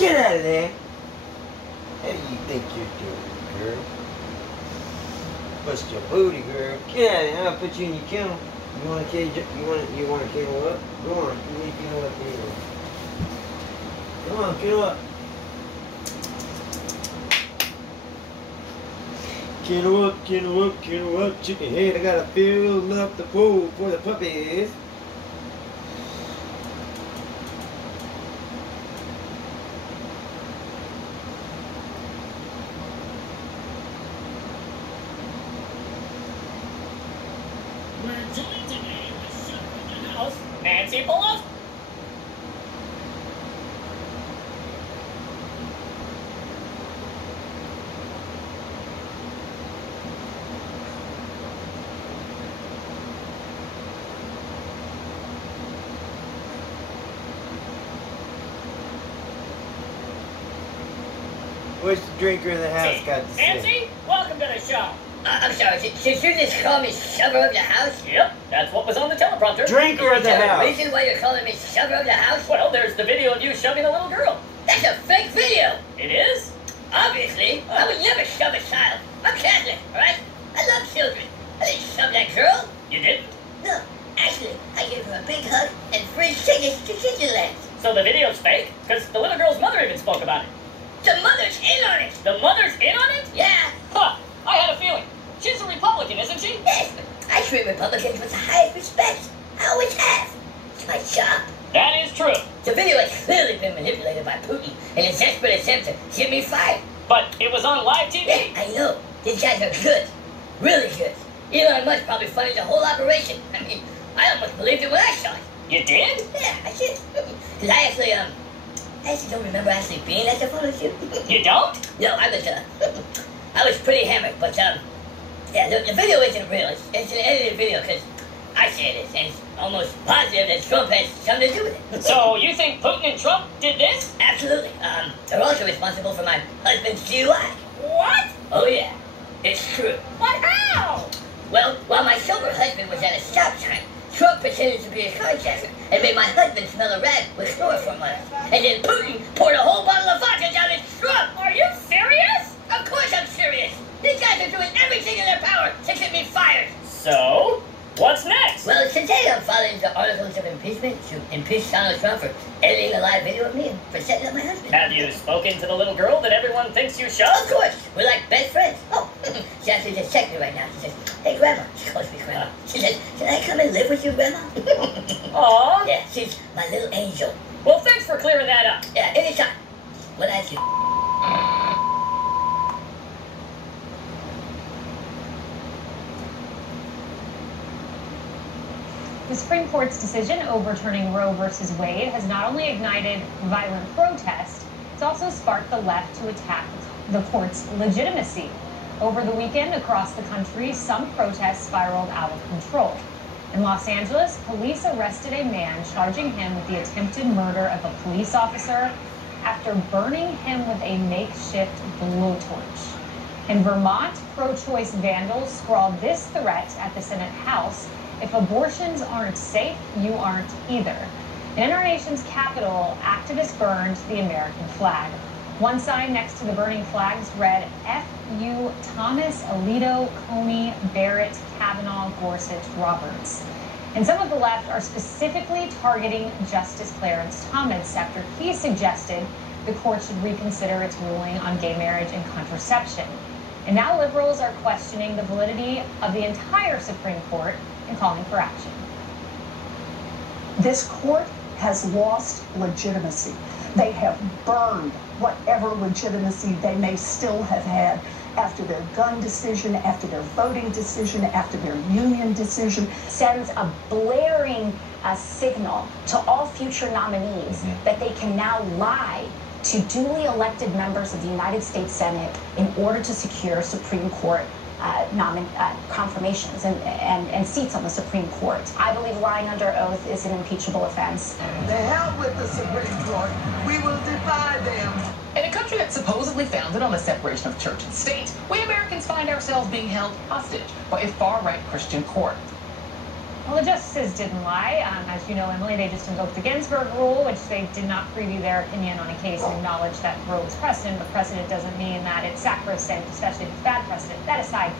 Get out of there. How do you think you're doing, girl? Bust your booty, girl. Get out of here. I'll put you in your kennel. You want to cage? You want to kennel up? Go on. You need to kennel up anyway. Come on, kennel up. Kennel up, kennel up, kennel up. Chicken head. I gotta fill up the pool for the puppies. Nancy Pelosi. What's the drinker in the house got to say? Nancy, welcome to the show. I'm sorry, did you just call me shover of the house? Yep, that's what was on the teleprompter. Drinker of the house. Reason why you're calling me shover of the house? Well, there's the video of you shoving a little girl. That's a fake video. It is? Obviously, I would never shove a child. I'm Catholic, alright? I love children. I didn't shove that girl. You didn't? No, actually, I gave her a big hug and free tickets to Disneyland. So the video's fake? Because the little girl's mother even spoke about it. The mother's in on it. The mother's in on it? Yeah. Huh, I had a feeling. She's a Republican, isn't she? Yes, but I treat Republicans with the highest respect. I always have. It's my job. That is true. The video has clearly been manipulated by Putin in a desperate attempt to get me fired. But it was on live TV. Yeah, I know. These guys are good. Really good. Elon Musk probably funded the whole operation. I mean, I almost believed it when I saw it. You did? Yeah, I did. Because I actually don't remember actually being at the photo shoot. You don't? No, I was pretty hammered, but, yeah, the video isn't real. It's an edited video, because I say it is, and it's almost positive that Trump has something to do with it. So you think Putin and Trump did this? Absolutely. They're also responsible for my husband's DUI. What? Oh, yeah. It's true. But how? Well, while my sober husband was at a stop sign, Trump pretended to be a carjacker and made my husband smell a rag with chloroform on it. And then Putin poured a whole bottle of vodka down his throat. Are you serious? Of course I'm serious. These guys are doing everything in their power to get me fired. So, what's next? Well, today I'm filing the articles of impeachment to impeach Donald Trump for editing a live video of me and for setting up my husband. Have you spoken to the little girl that everyone thinks you shoved? Of course. We're like best friends. Oh, she actually just texted me right now. She says, hey, Grandma. She calls me Grandma. She says, can I come and live with you, Grandma? Aw. Yeah, she's my little angel. Well, thanks for clearing that up. Yeah, anytime. What I do. The Supreme Court's decision overturning Roe v. Wade has not only ignited violent protest, it's also sparked the left to attack the court's legitimacy. Over the weekend, across the country, some protests spiraled out of control. In Los Angeles, police arrested a man charging him with the attempted murder of a police officer after burning him with a makeshift blowtorch. In Vermont, pro-choice vandals scrawled this threat at the Senate House: if abortions aren't safe, you aren't either. And in our nation's capital, activists burned the American flag. One sign next to the burning flags read, F.U. Thomas, Alito, Coney, Barrett, Kavanaugh, Gorsuch, Roberts. And some of the left are specifically targeting Justice Clarence Thomas after he suggested the court should reconsider its ruling on gay marriage and contraception. And now liberals are questioning the validity of the entire Supreme Court and calling for action. This court has lost legitimacy. They have burned whatever legitimacy they may still have had after their gun decision, after their voting decision, after their union decision. Sends a blaring signal to all future nominees that they can now lie to duly elected members of the United States Senate in order to secure Supreme Court confirmations and seats on the Supreme Court. I believe lying under oath is an impeachable offense. The hell with the Supreme Court. We will defy them. In a country that's supposedly founded on the separation of church and state, we Americans find ourselves being held hostage by a far-right Christian court. Well, the justices didn't lie. As you know, Emily, they just invoked the Ginsburg rule, which they did not preview their opinion on a case and acknowledge that Roe was precedent, but precedent doesn't mean that it's sacrosanct, especially if it's bad precedent. That aside,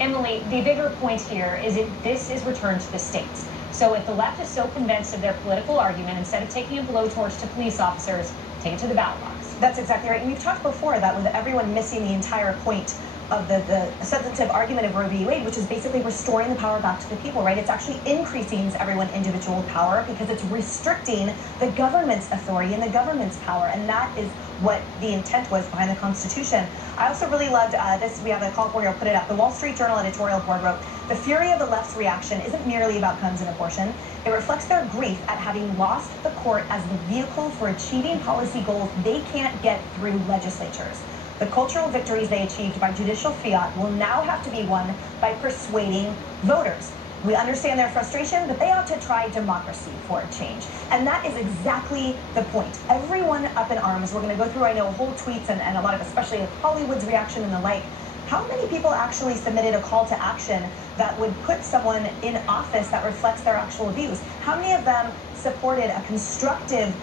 Emily, the bigger point here is that this is returned to the states. So if the left is so convinced of their political argument, instead of taking a blowtorch to police officers, take it to the ballot box. That's exactly right. And we've talked before that with everyone missing the entire point of the substantive argument of Roe v. Wade, which is basically restoring the power back to the people, right? It's actually increasing everyone's individual power because it's restricting the government's authority and the government's power. And that is what the intent was behind the Constitution. I also really loved this. We have a call for you. I'll put it up. The Wall Street Journal editorial board wrote, "The fury of the left's reaction isn't merely about guns and abortion. It reflects their grief at having lost the court as the vehicle for achieving policy goals they can't get through legislatures. The cultural victories they achieved by judicial fiat will now have to be won by persuading voters. We understand their frustration, but they ought to try democracy for a change." And that is exactly the point. Everyone up in arms. We're going to go through, I know, whole tweets and a lot of, especially Hollywood's reaction and the like. How many people actually submitted a call to action that would put someone in office that reflects their actual views? How many of them supported a constructive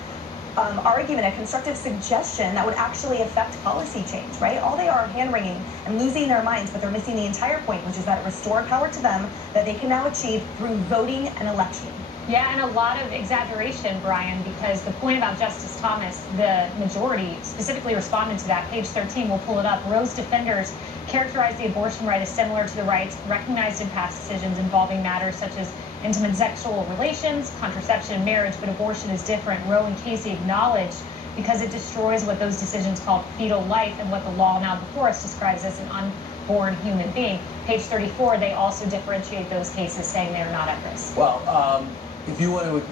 argument, a constructive suggestion that would actually affect policy change, right? All they are hand-wringing and losing their minds, but they're missing the entire point, which is that it restored power to them that they can now achieve through voting and election. Yeah, and a lot of exaggeration, Brian, because the point about Justice Thomas, the majority specifically responded to that. Page 13, we'll pull it up. Roe's defenders characterized the abortion right as similar to the rights recognized in past decisions involving matters such as intimate sexual relations, contraception, and marriage, but abortion is different. Roe and Casey acknowledged because it destroys what those decisions called fetal life and what the law now before us describes as an unborn human being. Page 34, they also differentiate those cases, saying they are not at risk. Well, if you want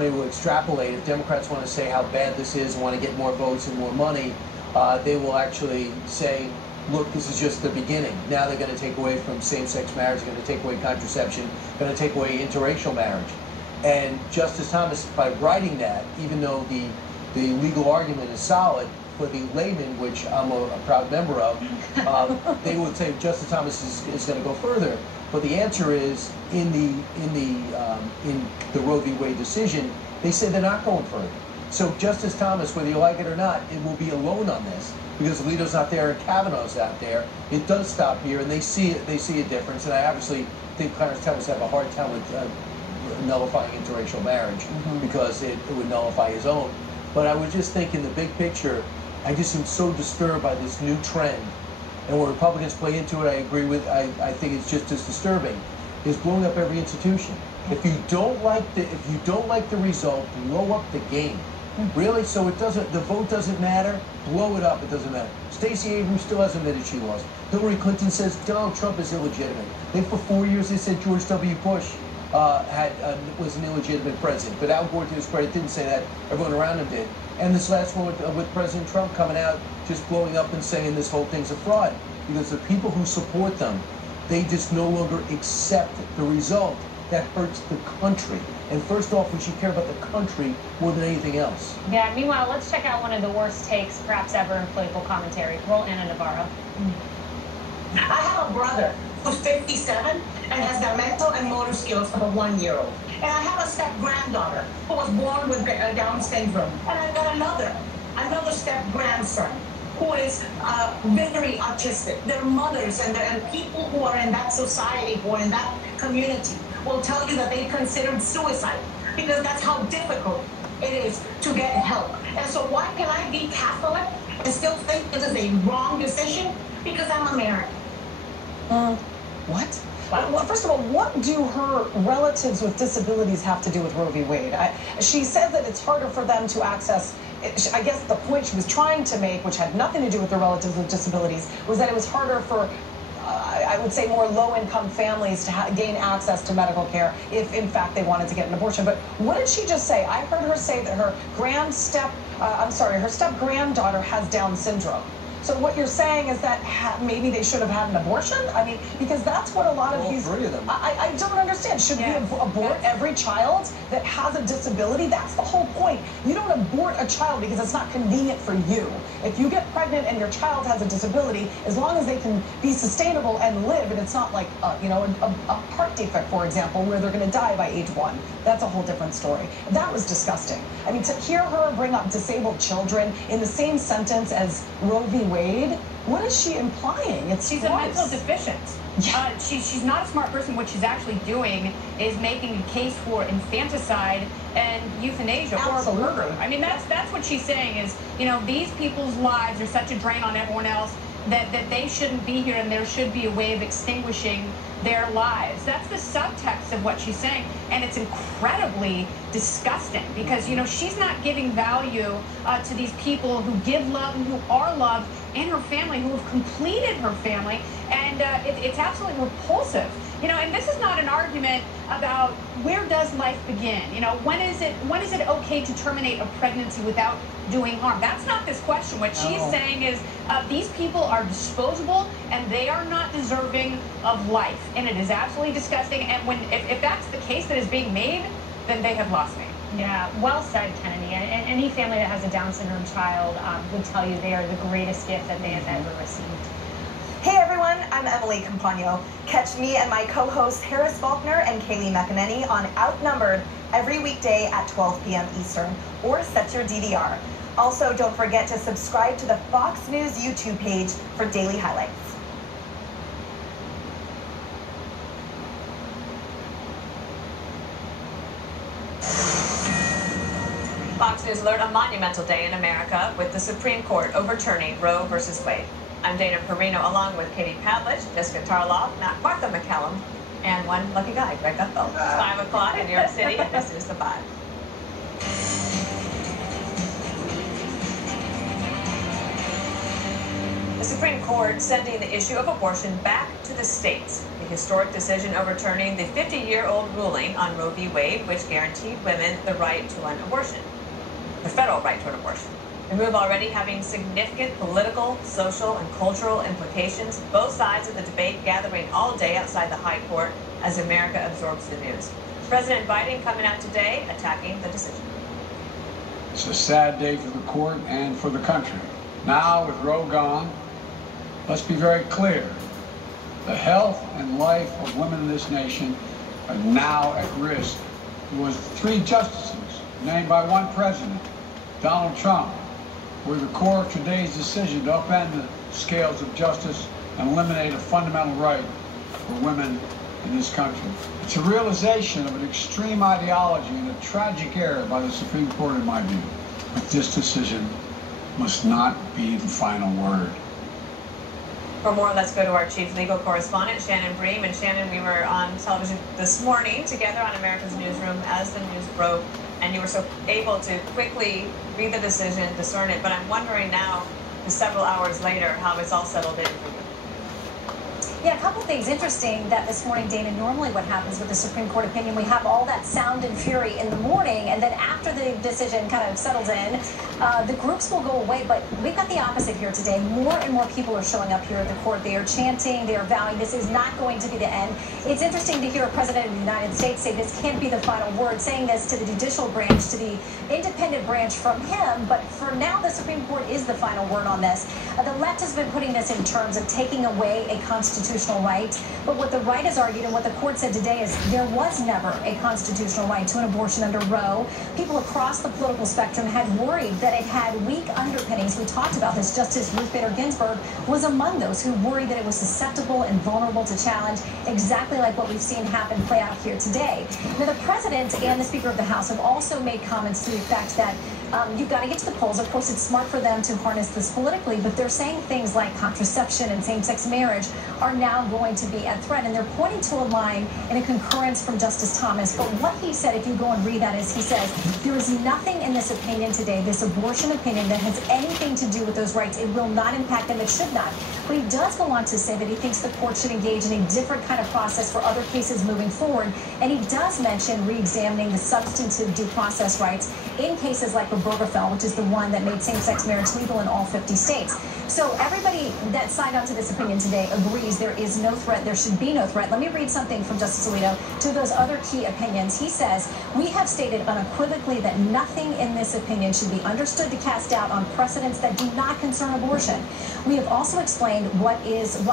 to extrapolate, if Democrats want to say how bad this is and want to get more votes and more money, they will actually say, look, this is just the beginning. Now they're going to take away from same-sex marriage, they're going to take away contraception, going to take away interracial marriage. And Justice Thomas, by writing that, even though the legal argument is solid, for the layman, which I'm a proud member of, they would say Justice Thomas is going to go further. But the answer is, in the Roe v. Wade decision, they said they're not going further. So Justice Thomas, whether you like it or not, it will be alone on this because Alito's not there and Kavanaugh's out there. It does stop here, and they see it. They see a difference. And I obviously think Clarence Thomas have a hard time with nullifying interracial marriage because it would nullify his own. But I would just think, in the big picture, I just am so disturbed by this new trend. And when Republicans play into it, I agree with. I think it's just as disturbing. Is blowing up every institution. If you don't like the result, blow up the game. Really? So it doesn't. The vote doesn't matter. Blow it up. It doesn't matter. Stacey Abrams still hasn't admitted she lost. Hillary Clinton says Donald Trump is illegitimate. Then for 4 years they said George W. Bush was an illegitimate president. But Al Gore, to his credit, didn't say that. Everyone around him did. And this last one with President Trump coming out, just blowing up and saying this whole thing's a fraud. Because the people who support them, they just no longer accept the result. That hurts the country. And first off, we should care about the country more than anything else. Yeah, meanwhile, let's check out one of the worst takes perhaps ever in political commentary. Roll Anna Navarro. I have a brother who's 57 and has the mental and motor skills of a 1-year-old. And I have a step-granddaughter who was born with Down syndrome. And I've got another step-grandson who is very autistic. Their mothers and people who are in that society, who are in that community, will tell you that they considered suicide because that's how difficult it is to get help. And so why can I be Catholic and still think this is a wrong decision? Because I'm American. What? Well, first of all, what do her relatives with disabilities have to do with Roe v. Wade? She said that it's harder for them to access. I guess the point she was trying to make, which had nothing to do with the relatives with disabilities, was that it was harder for, I would say, more low-income families to gain access to medical care if, in fact, they wanted to get an abortion. But what did she just say? I heard her say that her step-granddaughter has Down syndrome. So what you're saying is that maybe they should have had an abortion? I mean, because that's what a lot of these... 3 of them. I don't understand. Should we abort every child that has a disability? That's the whole point. You don't abort a child because it's not convenient for you. If you get pregnant and your child has a disability, as long as they can be sustainable and live, and it's not like, a heart defect, for example, where they're going to die by age 1. That's a whole different story. That was disgusting. I mean, to hear her bring up disabled children in the same sentence as Roe v. Wade, what is she implying? She's a mental deficient. She's not a smart person. What she's actually doing is making a case for infanticide and euthanasia or murder. I mean, that's what she's saying is, these people's lives are such a drain on everyone else that they shouldn't be here, and there should be a way of extinguishing their lives. That's the subtext of what she's saying, and it's incredibly disgusting because, she's not giving value to these people who give love and who are loved, and her family, who have completed her family, and it's absolutely repulsive. And this is not an argument about where does life begin. When is it okay to terminate a pregnancy without doing harm? That's not this question. What she's saying is these people are disposable and they are not deserving of life, and it is absolutely disgusting. And if that's the case that is being made, then they have lost me. Yeah, well said, Kennedy. And any family that has a Down syndrome child would tell you they are the greatest gift that they have ever received. Hey everyone, I'm Emily Campagno. Catch me and my co-hosts Harris Faulkner and Kaylee McEnany on Outnumbered every weekday at 12 p.m. Eastern, or set your DVR. Also, don't forget to subscribe to the Fox News YouTube page for daily highlights. Fox News alert: a monumental day in America with the Supreme Court overturning Roe versus Wade. I'm Dana Perino, along with Katie Pavlich, Jessica Tarloff, Martha McCallum, and one lucky guy, Greg Gutfeld. It's 5 o'clock in New York City, and this is The 5. The Supreme Court sending the issue of abortion back to the states. The historic decision overturning the 50-year-old ruling on Roe v. Wade, which guaranteed women the right to an abortion, the federal right to an abortion. The move already having significant political, social, and cultural implications. Both sides of the debate gathering all day outside the High Court as America absorbs the news. President Biden coming out today attacking the decision. It's a sad day for the court and for the country. Now, with Roe gone, let's be very clear. The health and life of women in this nation are now at risk. There was 3 justices named by 1 president, Donald Trump, were the core of today's decision to upend the scales of justice and eliminate a fundamental right for women in this country. It's a realization of an extreme ideology and a tragic error by the Supreme Court, in my view. But this decision must not be the final word. For more, let's go to our chief legal correspondent, Shannon Bream. And Shannon, we were on television this morning together on America's Newsroom as the news broke, and you were so able to quickly read the decision, discern it. But I'm wondering now, several hours later, how it's all settled in for you. Yeah, a couple things interesting that this morning, Dana, normally what happens with the Supreme Court opinion, we have all that sound and fury in the morning, and then after the decision kind of settles in, the groups will go away, but we've got the opposite here today. More and more people are showing up here at the court. They are chanting, they are vowing this is not going to be the end. It's interesting to hear a president of the United States say this can't be the final word, saying this to the judicial branch, to the independent branch from him, but for now the Supreme Court is the final word on this. The left has been putting this in terms of taking away a constitutional right, but what the right has argued and what the court said today is there was never a constitutional right to an abortion under Roe. People across the political spectrum had worried that it had weak underpinnings. We talked about this. Justice Ruth Bader Ginsburg was among those who worried that it was susceptible and vulnerable to challenge, exactly like what we've seen happen play out here today. Now, the president and the Speaker of the House have also made comments to the effect that you've got to get to the polls. Of course, it's smart for them to harness this politically, but they're saying things like contraception and same-sex marriage are now going to be at threat, and they're pointing to a line in a concurrence from Justice Thomas. But what he said, if you go and read that, is he says, there is nothing in this opinion today, this abortion opinion, that has anything to do with those rights. It will not impact them. It should not. But he does go on to say that he thinks the court should engage in a different kind of process for other cases moving forward. And he does mention re-examining the substantive due process rights in cases like Obergefell, which is the one that made same-sex marriage legal in all 50 states. So everybody that signed on to this opinion today agrees there is no threat, there should be no threat. Let me read something from Justice Alito to those other key opinions. He says, we have stated unequivocally that nothing in this opinion should be understood to cast doubt on precedents that do not concern abortion. We have also explained why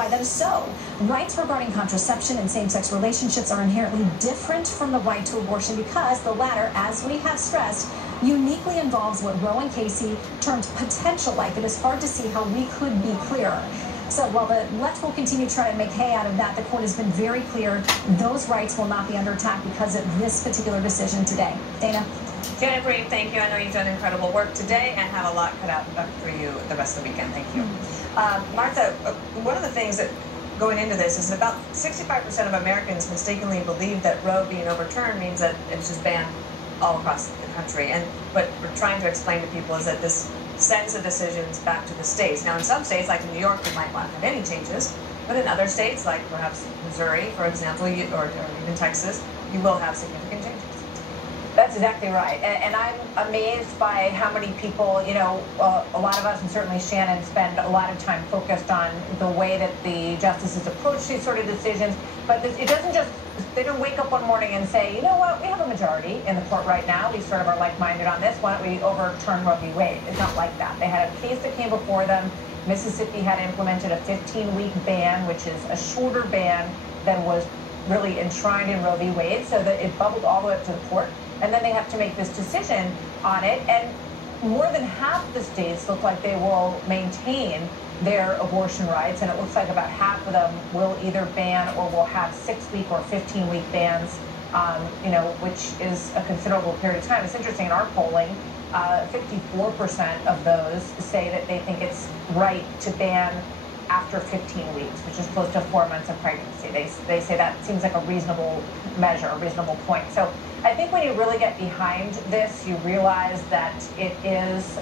that is so. Rights regarding contraception and same-sex relationships are inherently different from the right to abortion because the latter, as we have stressed, uniquely involves what Roe and Casey termed potential life. It is hard to see how we could be clearer. So while the left will continue to try to make hay out of that, the court has been very clear those rights will not be under attack because of this particular decision today. Dana? Janet Breen, thank you. I know you've done incredible work today and have a lot cut out for you the rest of the weekend. Thank you. Martha, one of the things that going into this is that about 65% of Americans mistakenly believe that Roe being overturned means that it's just banned all across the country. And what we're trying to explain to people is that this sends the decisions back to the states. Now, in some states, like in New York, you might not have any changes, but in other states, like perhaps Missouri, for example, or even Texas, you will have significant changes. That's exactly right. And I'm amazed by how many people, you know, a lot of us, and certainly Shannon, spend a lot of time focused on the way that the justices approach these sort of decisions. But it doesn't just, they don't wake up one morning and say, you know what, we have a majority in the court right now. We sort of are like-minded on this. Why don't we overturn Roe v. Wade? It's not like that. They had a case that came before them. Mississippi had implemented a 15-week ban, which is a shorter ban than was really enshrined in Roe v. Wade, so that it bubbled all the way up to the court. And then they have to make this decision on it. And more than half the states look like they will maintain their abortion rights. And it looks like about half of them will either ban or will have 6-week or 15-week bans, you know, which is a considerable period of time. It's interesting, in our polling, 54% of those say that they think it's right to ban after 15 weeks, which is close to 4 months of pregnancy. They say that seems like a reasonable measure, a reasonable point. So I think when you really get behind this, you realize that it is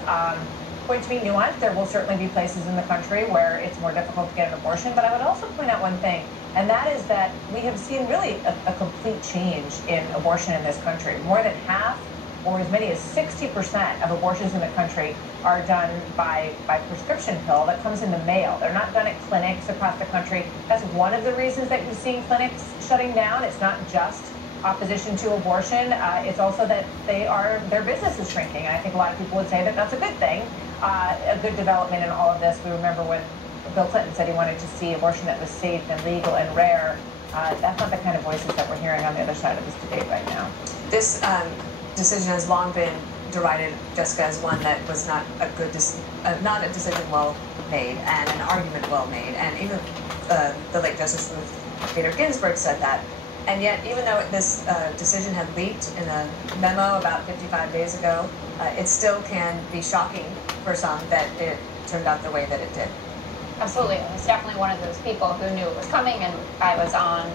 going to be nuanced. There will certainly be places in the country where it's more difficult to get an abortion, but I would also point out one thing, and that is that we have seen really a complete change in abortion in this country. More than half, or as many as 60% of abortions in the country are done by prescription pill that comes in the mail. They're not done at clinics across the country. That's one of the reasons that you're seeing clinics shutting down. It's not just opposition to abortion. It's also that their business is shrinking. And I think a lot of people would say that that's a good thing, a good development in all of this. We remember when Bill Clinton said he wanted to see abortion that was safe and legal and rare. That's not the kind of voices that we're hearing on the other side of this debate right now. This decision has long been derided, Jessica, as one that was not a good, not a decision well made and an argument well made. And even the late Justice Ruth Bader Ginsburg said that. And yet, even though this decision had leaked in a memo about 55 days ago, it still can be shocking for some that it turned out the way that it did. Absolutely. I was definitely one of those people who knew it was coming, and I was on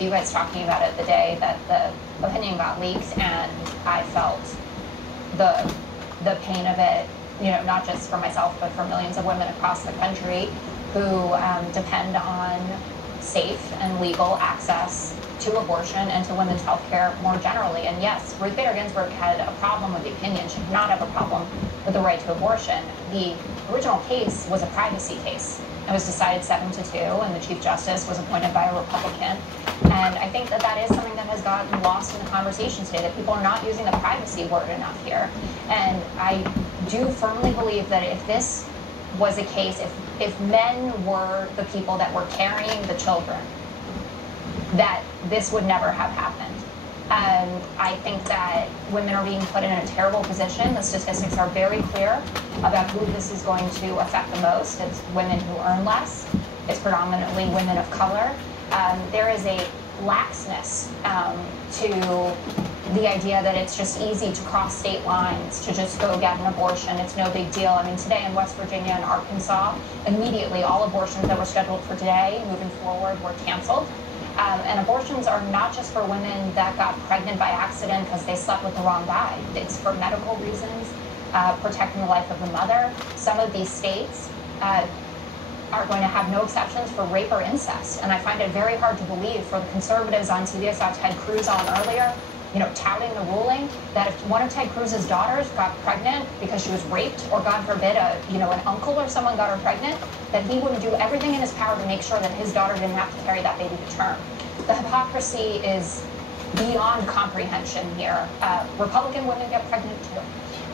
you guys talking about it the day that the opinion got leaked, and I felt the pain of it, you know, not just for myself, but for millions of women across the country who depend on safe and legal access to abortion and to women's health care more generally. And yes, Ruth Bader Ginsburg had a problem with the opinion. She did not have a problem with the right to abortion. The original case was a privacy case. It was decided 7-2, and the Chief Justice was appointed by a Republican. And I think that that is something that has gotten lost in the conversation today, that people are not using the privacy word enough here. And I do firmly believe that if this was a case, if men were the people that were carrying the children, that this would never have happened. And I think that women are being put in a terrible position. The statistics are very clear about who this is going to affect the most. It's women who earn less. It's predominantly women of color. There is a laxness to the idea that it's just easy to cross state lines, to just go get an abortion. It's no big deal. I mean, today in West Virginia and Arkansas, immediately all abortions that were scheduled for today, moving forward, were canceled. And abortions are not just for women that got pregnant by accident because they slept with the wrong guy. It's for medical reasons, protecting the life of the mother. Some of these states are going to have no exceptions for rape or incest. And I find it very hard to believe for the conservatives on TV, I saw Ted Cruz on earlier, you know, touting the ruling that if one of Ted Cruz's daughters got pregnant because she was raped, or God forbid, an uncle or someone got her pregnant, that he would do everything in his power to make sure that his daughter didn't have to carry that baby to term. The hypocrisy is beyond comprehension here. Republican women get pregnant too.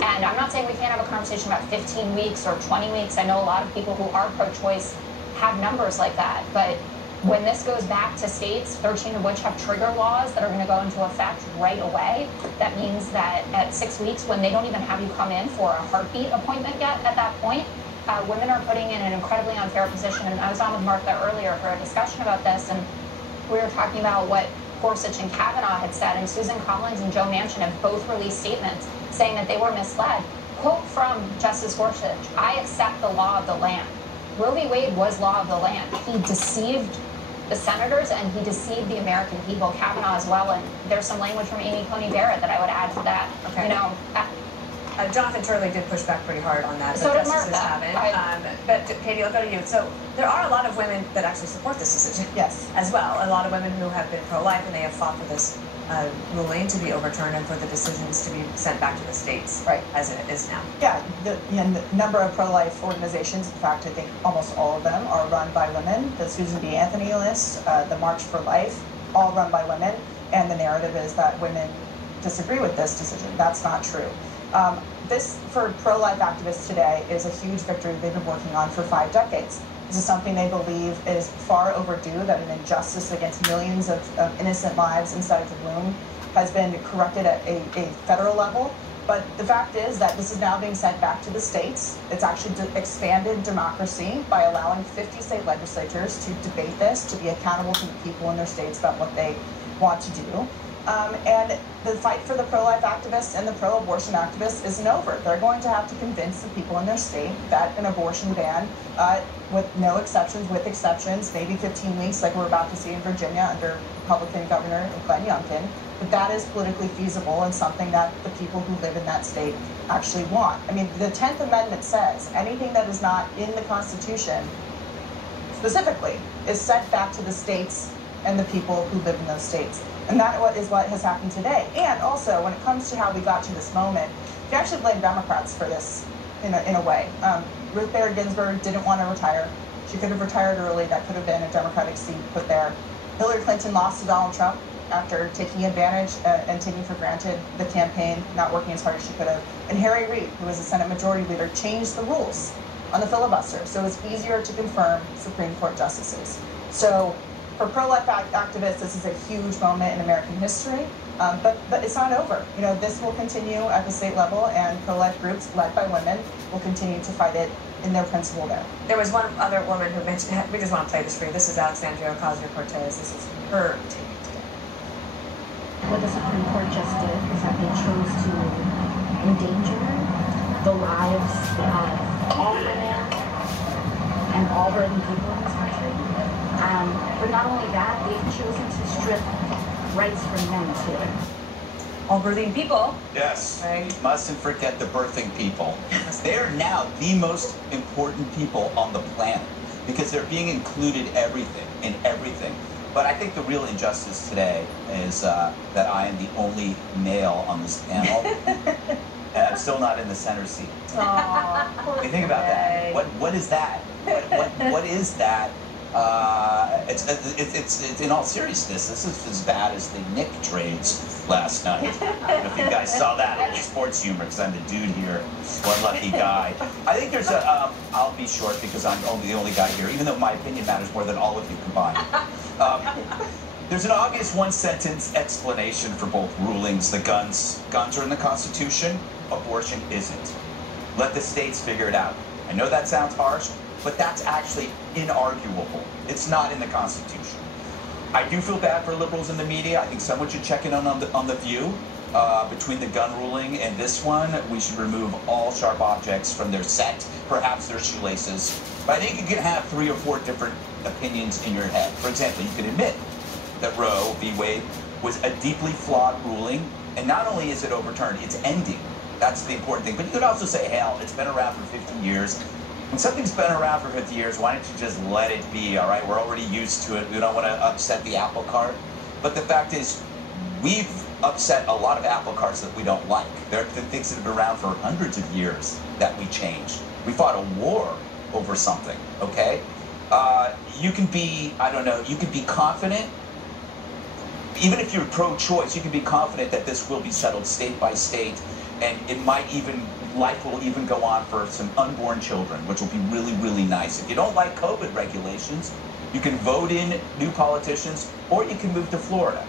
And I'm not saying we can't have a conversation about 15 weeks or 20 weeks. I know a lot of people who are pro-choice have numbers like that. But when this goes back to states, 13 of which have trigger laws that are going to go into effect right away, that means that at 6 weeks, when they don't even have you come in for a heartbeat appointment yet at that point, women are putting in an incredibly unfair position. And I was on with Martha earlier for a discussion about this, and we were talking about what Gorsuch and Kavanaugh had said, and Susan Collins and Joe Manchin have both released statements saying that they were misled. Quote from Justice Gorsuch, "I accept the law of the land." Roe v. Wade was law of the land. He deceived the senators and he deceived the American people, Kavanaugh as well. And there's some language from Amy Coney Barrett that I would add to that. Okay. You know, Jonathan Turley did push back pretty hard on that. So but did justices Martha. haven't. But Katie, I'll go to you. So there are a lot of women that actually support this decision. Yes. As well. A lot of women who have been pro-life and they have fought for this ruling to be overturned and for the decisions to be sent back to the states, right, as it is now. Yeah, the number of pro-life organizations, in fact, I think almost all of them are run by women. The Susan B. Anthony list, the March for Life, all run by women. And the narrative is that women disagree with this decision. That's not true. This, for pro-life activists today, is a huge victory they've been working on for 5 decades. This is something they believe is far overdue, that an injustice against millions of innocent lives inside the womb has been corrected at a federal level. But the fact is that this is now being sent back to the states. It's actually expanded democracy by allowing 50 state legislatures to debate this, to be accountable to the people in their states about what they want to do. And the fight for the pro-life activists and the pro-abortion activists isn't over. They're going to have to convince the people in their state that an abortion ban, with no exceptions, with exceptions, maybe 15 weeks like we're about to see in Virginia under Republican Governor Glenn Youngkin, but that is politically feasible and something that the people who live in that state actually want. I mean, the 10th Amendment says anything that is not in the Constitution specifically is sent back to the states and the people who live in those states. And that is what has happened today. And also, when it comes to how we got to this moment, you actually blame Democrats for this in a way. Ruth Bader Ginsburg didn't want to retire. She could have retired early. That could have been a Democratic seat put there. Hillary Clinton lost to Donald Trump after taking advantage and taking for granted the campaign, not working as hard as she could have. And Harry Reid, who was a Senate Majority Leader, changed the rules on the filibuster, so it was easier to confirm Supreme Court justices. So for pro-life activists, this is a huge moment in American history, but it's not over. You know, this will continue at the state level, and pro-life groups led by women will continue to fight it in their principle there. There was one other woman who mentioned, we just want to play this for you. This is Alexandria Ocasio-Cortez. This is her take today. What the Supreme Court just did is that they chose to endanger the lives of all women and all working people in this country. But not only that, they've chosen to strip rights from men too. All birthing people. Yes. Right. You mustn't forget the birthing people. They're now the most important people on the planet because they're being included in everything. But I think the real injustice today is that I am the only male on this panel, and I'm still not in the center seat. Aww, you think about that. What is that? What is that? It's in all seriousness, this is as bad as the Nick trades last night. I don't know if you guys saw that, a little sports humor, because I'm the dude here, one lucky guy. I think there's I'll be short because I'm the only guy here, even though my opinion matters more than all of you combined. There's an obvious one-sentence explanation for both rulings. The guns are in the Constitution, abortion isn't. Let the states figure it out. I know that sounds harsh, but that's actually inarguable. It's not in the Constitution. I do feel bad for liberals in the media. I think someone should check in on the View. Between the gun ruling and this one, we should remove all sharp objects from their set, perhaps their shoelaces. But I think you can have 3 or 4 different opinions in your head. For example, you could admit that Roe v. Wade was a deeply flawed ruling, and not only is it overturned, it's ending. That's the important thing. But you could also say, hell, it's been around for 50 years. When something's been around for 50 years, why don't you just let it be, all right? We're already used to it. We don't want to upset the apple cart. But the fact is, we've upset a lot of apple carts that we don't like. They're the things that have been around for hundreds of years that we changed. We fought a war over something, okay? You can be, I don't know, you can be confident. Even if you're pro-choice, you can be confident that this will be settled state by state, and it might even, life will even go on for some unborn children, which will be really, really nice. If you don't like COVID regulations, you can vote in new politicians, or you can move to Florida.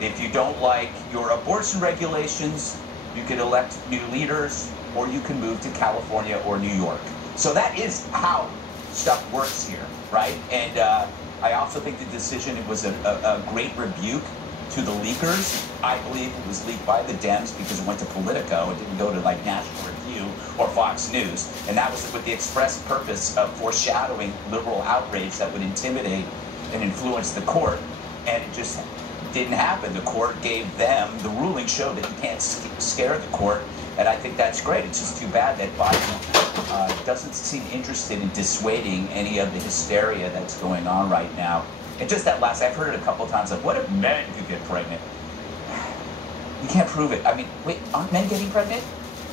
If you don't like your abortion regulations, you can elect new leaders, or you can move to California or New York. So that is how stuff works here, right? And I also think the decision, it was a great rebuke to the leakers. I believe it was leaked by the Dems because it went to Politico. It didn't go to like National Review or Fox News. And that was with the express purpose of foreshadowing liberal outrage that would intimidate and influence the court. And it just didn't happen. The court gave them, the ruling showed that you can't scare the court. And I think that's great. It's just too bad that Biden doesn't seem interested in dissuading any of the hysteria that's going on right now. And just that last, I've heard it a couple of times, like, what if men could get pregnant? You can't prove it. I mean, wait, aren't men getting pregnant?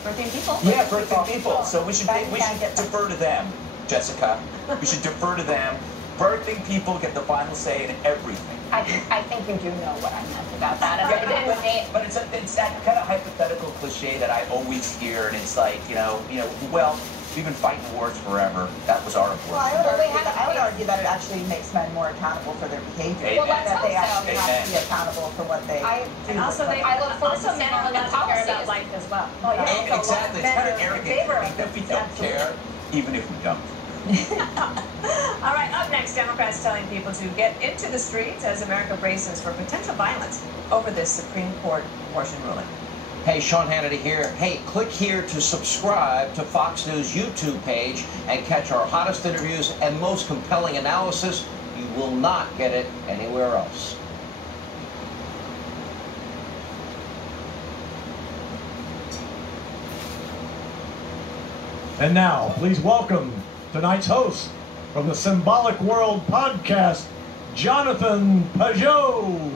Birthing people. Yeah, birthing people. So we should defer to them, Jessica. We should defer to them. Birthing people get the final say in everything. I think you do know what I meant about that. But it's that kind of hypothetical cliche that I always hear, and it's like, well, we've been fighting wars forever. That was our abortion. Well, I would argue that it actually makes men more accountable for their behavior. Well, that they actually have to be accountable for what they do. And also, I look forward to men are allowed to care about life as well. Oh, yeah. Exactly. It's kind of arrogant to think that we don't care, even if we don't. All right, up next, Democrats telling people to get into the streets as America braces for potential violence over this Supreme Court abortion ruling. Hey, Sean Hannity here. Hey, click here to subscribe to Fox News YouTube page and catch our hottest interviews and most compelling analysis. You will not get it anywhere else. And now, please welcome tonight's host from the Symbolic World podcast, Jonathan Pajot.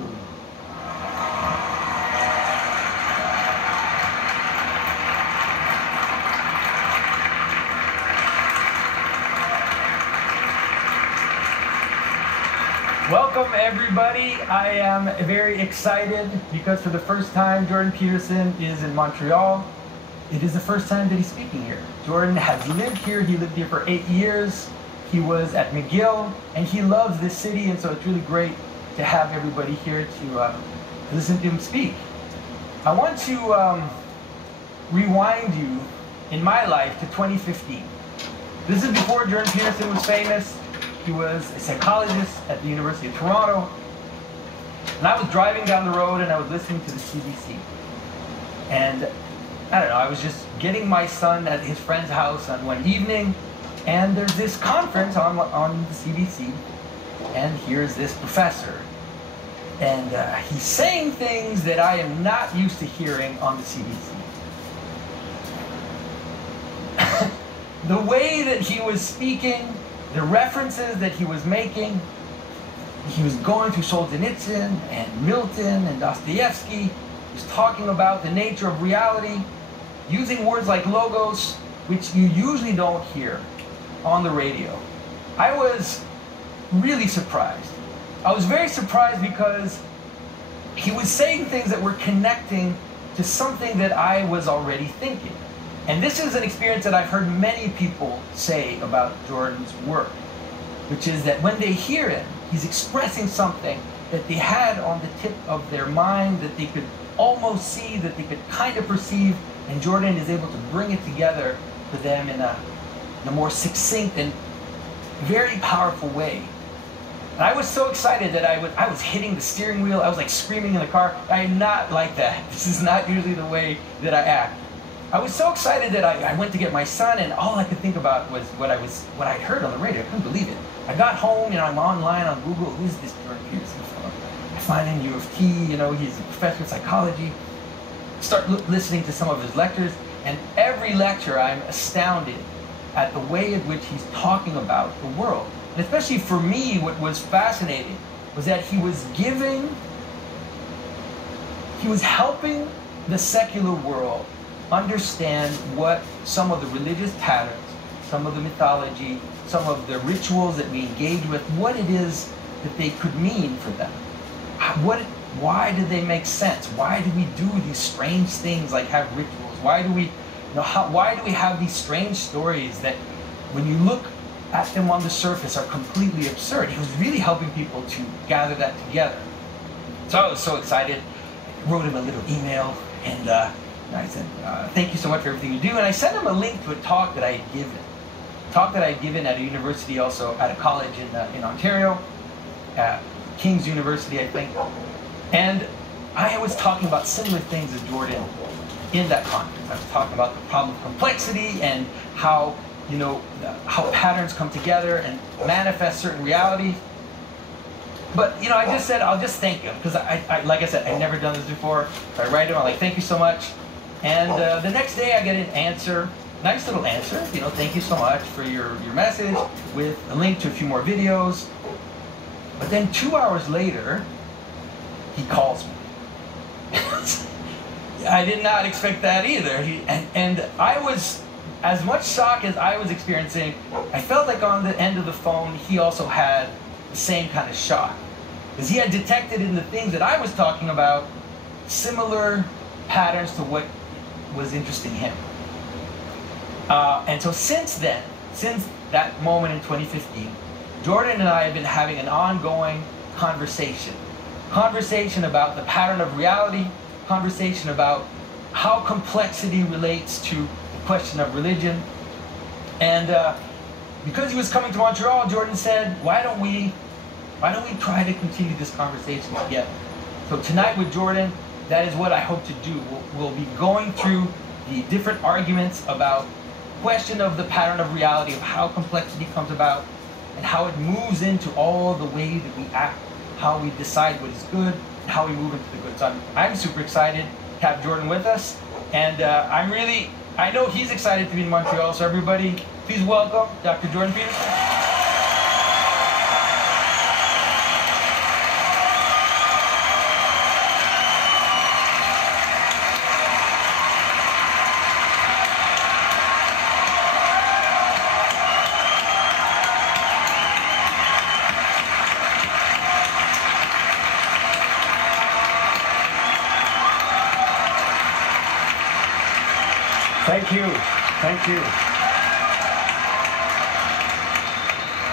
Welcome everybody. I am very excited because for the first time Jordan Peterson is in Montreal. It is the first time that he's speaking here. Jordan has lived here. He lived here for 8 years. He was at McGill, and he loves this city, and so it's really great to have everybody here to listen to him speak. I want to rewind you in my life to 2015. This is before Jordan Peterson was famous. He was a psychologist at the University of Toronto. And I was driving down the road and I was listening to the CBC. And I don't know, I was just getting my son at his friend's house on one evening, and there's this conference on the CBC, and here's this professor. And he's saying things that I am not used to hearing on the CBC. The way that he was speaking, the references that he was making, he was going through Solzhenitsyn and Milton and Dostoevsky. He was talking about the nature of reality, using words like logos, which you usually don't hear on the radio. I was really surprised. I was very surprised because he was saying things that were connecting to something that I was already thinking. And this is an experience that I've heard many people say about Jordan's work, which is that when they hear him, he's expressing something that they had on the tip of their mind, that they could almost see, that they could kind of perceive, and Jordan is able to bring it together for them in a more succinct and very powerful way. And I was so excited that I was hitting the steering wheel. I was like screaming in the car. I am not like that. This is not usually the way that I act. I was so excited that I went to get my son, and all I could think about was what I'd heard on the radio. I couldn't believe it. I got home, I'm online on Google. Who's this Jordan Peterson fellow? I find him U of T. He's a professor of psychology. Start listening to some of his lectures, and every lecture I'm astounded at the way in which he's talking about the world. And especially for me, what was fascinating was that he was helping the secular world understand what some of the religious patterns, some of the mythology, some of the rituals that we engage with, what it is that they could mean for them. Why do they make sense? Why do we do these strange things like have rituals? Why do we have these strange stories that, when you look at them on the surface, are completely absurd? He was really helping people to gather that together. So I was so excited. I wrote him a little email, and I said, thank you so much for everything you do. And I sent him a link to a talk that I had given. A talk that I had given at a university, also at a college in Ontario, at King's University, I think. And I was talking about similar things as Jordan in that conference. I was talking about the problem of complexity and how, how patterns come together and manifest certain realities. But, I just said, I'll just thank him, because I like I said, I've never done this before. So I write him, I'm like, thank you so much. And the next day I get an answer, nice little answer, thank you so much for your message, with a link to a few more videos. But then 2 hours later, he calls me. I did not expect that either. And I was, as much shock as I was experiencing, I felt like on the end of the phone, he also had the same kind of shock. Because he had detected in the things that I was talking about similar patterns to what was interesting him. And so since then, since that moment in 2015, Jordan and I have been having an ongoing conversation about the pattern of reality, conversation about how complexity relates to the question of religion. And because he was coming to Montreal, Jordan said, why don't we try to continue this conversation together? So tonight with Jordan, that is what I hope to do. We'll be going through the different arguments about the question of the pattern of reality, of how complexity comes about, and how it moves into all the way that we act, how we decide what is good, and how we move into the good. So I'm super excited to have Jordan with us, and I know he's excited to be in Montreal, so everybody, please welcome Dr. Jordan Peterson. Thank you. Thank you.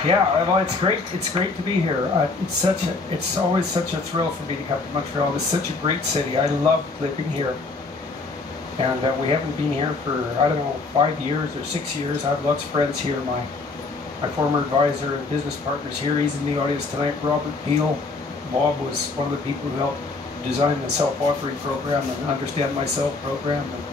Yeah, well, it's great. It's great to be here. It's always such a thrill for me to come to Montreal. It's such a great city. I love living here. And we haven't been here for, I don't know, 5 years or 6 years. I have lots of friends here. My former advisor and business partner's here. He's in the audience tonight. Robert Peel. Bob was one of the people who helped design the self-authoring program and Understand Myself program. And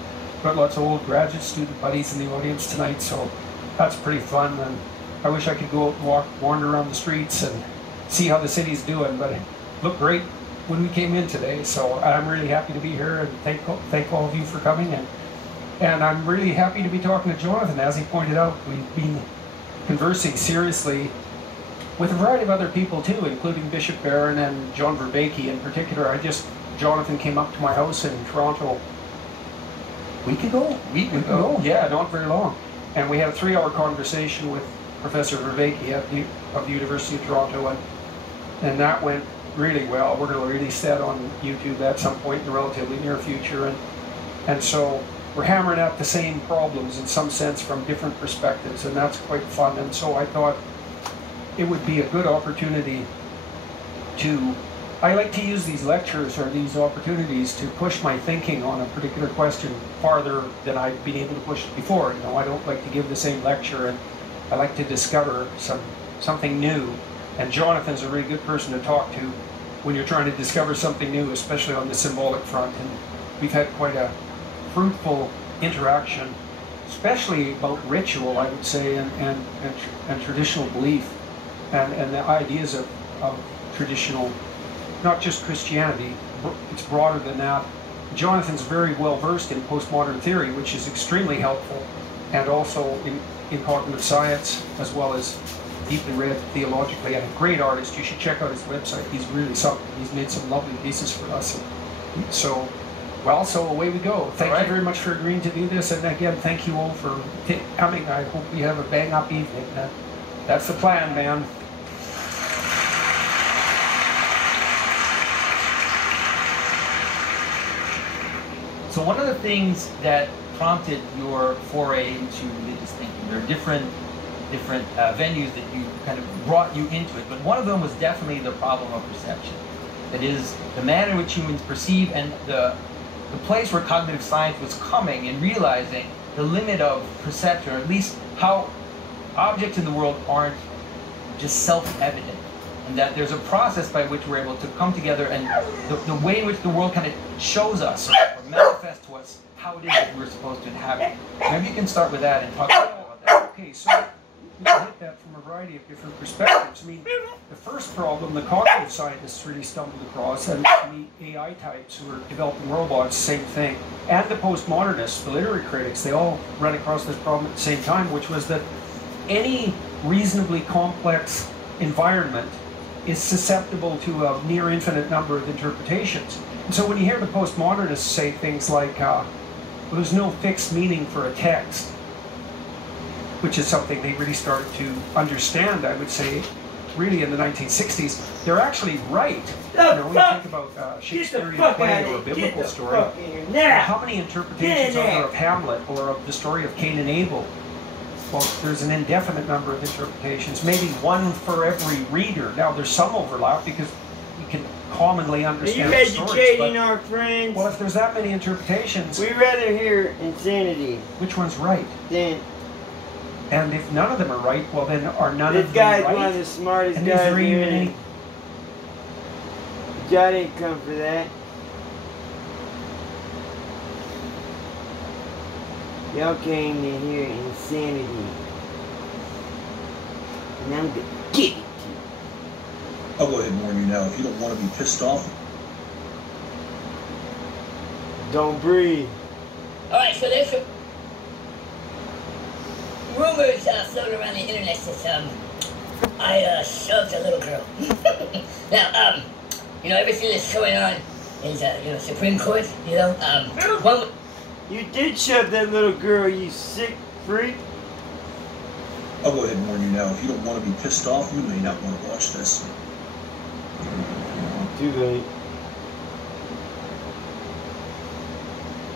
got lots of old graduate student buddies in the audience tonight, so that's pretty fun. And I wish I could go out and wander around the streets and see how the city's doing, but it looked great when we came in today. So I'm really happy to be here, and thank all of you for coming. And I'm really happy to be talking to Jonathan. As he pointed out, we've been conversing seriously with a variety of other people too, including Bishop Barron and John Vervaeke in particular. Jonathan came up to my house in Toronto week ago? Yeah, not very long. And we had a 3-hour conversation with Professor Vervaeke of the University of Toronto, and that went really well. We're going to release that on YouTube at some point in the relatively near future. And so we're hammering out the same problems in some sense from different perspectives, and that's quite fun. And so I thought it would be a good opportunity I like to use these lectures or these opportunities to push my thinking on a particular question farther than I've been able to push it before. I don't like to give the same lecture, and I like to discover something new. And Jonathan's a really good person to talk to when you're trying to discover something new, especially on the symbolic front. And we've had quite a fruitful interaction, especially about ritual, I would say, and traditional belief, and the ideas of traditional, not just Christianity, it's broader than that. Jonathan's very well versed in postmodern theory, which is extremely helpful, and also important of science, as well as deeply read theologically, and a great artist. You should check out his website. He's really something. He's made some lovely pieces for us. So away we go. Thank you very much for agreeing to do this, and again, thank you all for coming. I hope we have a bang-up evening. That's the plan, man. So one of the things that prompted your foray into religious thinking, there are different venues that you kind of brought you into it, but one of them was definitely the problem of perception. That is, the manner in which humans perceive, and the place where cognitive science was coming and realizing the limit of perception, or at least how objects in the world aren't just self-evident, and that there's a process by which we're able to come together, and the way in which the world kind of shows us or manifests to us how it is that we're supposed to inhabit. Maybe you can start with that and talk about that. Okay, so we can hit that from a variety of different perspectives. I mean, the first problem the cognitive scientists really stumbled across, and the AI types who are developing robots, same thing. And the postmodernists, the literary critics, they all ran across this problem at the same time, which was that any reasonably complex environment is susceptible to a near infinite number of interpretations. And so when you hear the postmodernists say things like, well, there's no fixed meaning for a text, which is something they really started to understand, I would say, really in the 1960s, they're actually right. You know, when you think about Shakespearean play or a biblical story, how many interpretations are there of Hamlet or of the story of Cain and Abel? Well, there's an indefinite number of interpretations, maybe one for every reader. Now, there's some overlap because we can commonly understand the stories. Are you educating our friends? Well, if there's that many interpretations... We'd rather hear insanity. Which one's right? Then... And if none of them are right, well then are none of them right? This guy's one of the smartest and guys here. here. God didn't come for that. Y'all came to hear insanity. And I'm gonna get it. I'll go ahead and warn you now, if you don't want to be pissed off. Don't breathe. Alright, so there's some rumors floating around the internet that I shoved a little girl. Now, you know, everything that's going on is, you know, Supreme Court, you know, one... You did shove that little girl, you sick freak. I'll go ahead and warn you now, if you don't want to be pissed off, you may not want to watch this. Too late.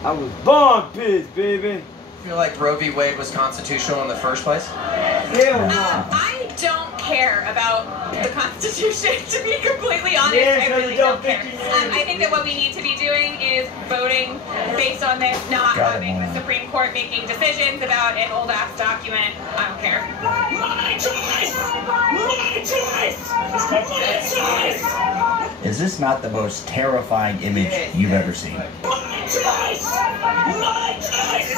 I was born pissed, baby. Feel like Roe v. Wade was constitutional in the first place? Hell no. I don't care about the Constitution, to be completely honest. Yeah, I really don't care. I think that what we need to be doing is voting based on this, not having the Supreme Court making decisions about an old-ass document. I don't care. My choice! My choice! My choice! Is this not the most terrifying image you've ever seen? My choice! My choice!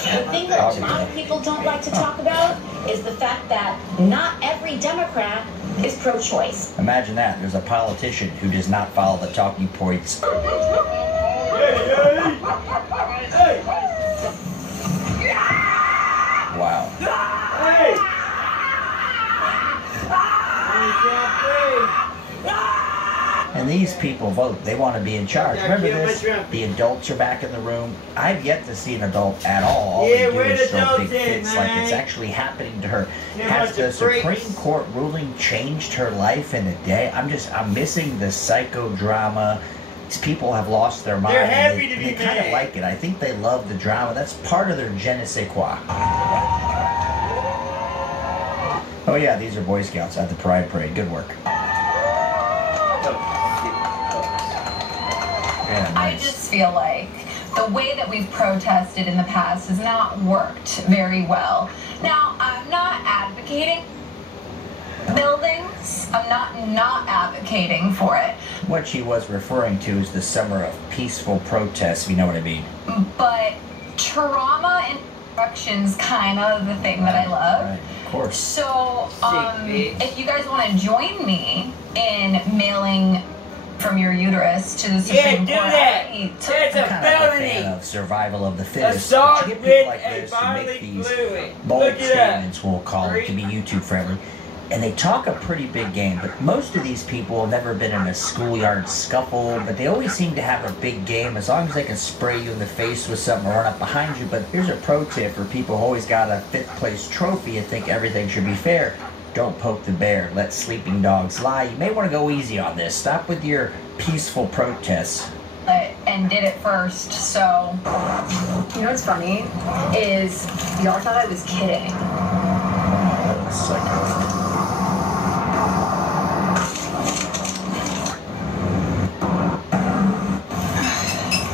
The thing that a lot of people don't like to talk about is the fact that not every Democrat is pro-choice. Imagine that. There's a politician who does not follow the talking points. Wow. And these people vote. They want to be in charge. Remember this? The adults are back in the room. I've yet to see an adult at all. All they do is throw big fits like it's actually happening to her. Has the Supreme Court ruling changed her life in a day? I'm missing the psychodrama. These people have lost their mind. They're happy to be They kind of like it. I think they love the drama. That's part of their je ne sais quoi. Oh yeah, these are Boy Scouts at the Pride Parade. Good work. Yeah, I just feel like the way that we've protested in the past has not worked very well. Now, I'm not advocating buildings. I'm not advocating for it. What she was referring to is the summer of peaceful protests, if you know what I mean. But trauma and destruction's kind of the thing that I love. Right, of course. So, if you guys want to join me in mailing from your uterus to the Supreme Court. That's a felony fan of survival of the fittest. Assault But you get people with like a this who make bodily these fluid. bold Look it up. statements, we'll call it, to be YouTube friendly. And they talk a pretty big game, but most of these people have never been in a schoolyard scuffle, but they always seem to have a big game as long as they can spray you in the face with something or run up behind you. But here's a pro tip for people who always got a 5th place trophy and think everything should be fair. Don't poke the bear. Let sleeping dogs lie. You may want to go easy on this. Stop with your peaceful protests. And did it first, so... You know what's funny? Is y'all thought I was kidding.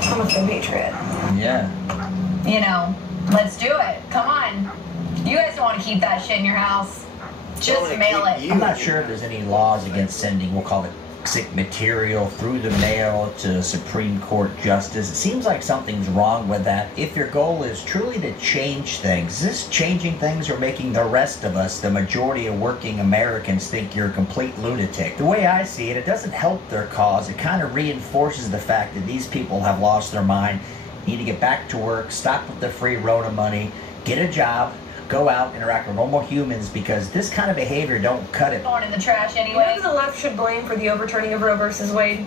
I'm a good patriot. Yeah. You know, let's do it. Come on. You guys don't want to keep that shit in your house. Just mail it. I'm not sure if there's any laws against sending, we'll call it, toxic material through the mail to Supreme Court justice. It seems like something's wrong with that. If your goal is truly to change things, is this changing things or making the rest of us, the majority of working Americans, think you're a complete lunatic? The way I see it, it doesn't help their cause. It kind of reinforces the fact that these people have lost their mind, need to get back to work, stop with the free Rona money, get a job, go out, interact with normal humans, because this kind of behavior don't cut it. Going in the trash anyway. You know who the left should blame for the overturning of Roe versus Wade?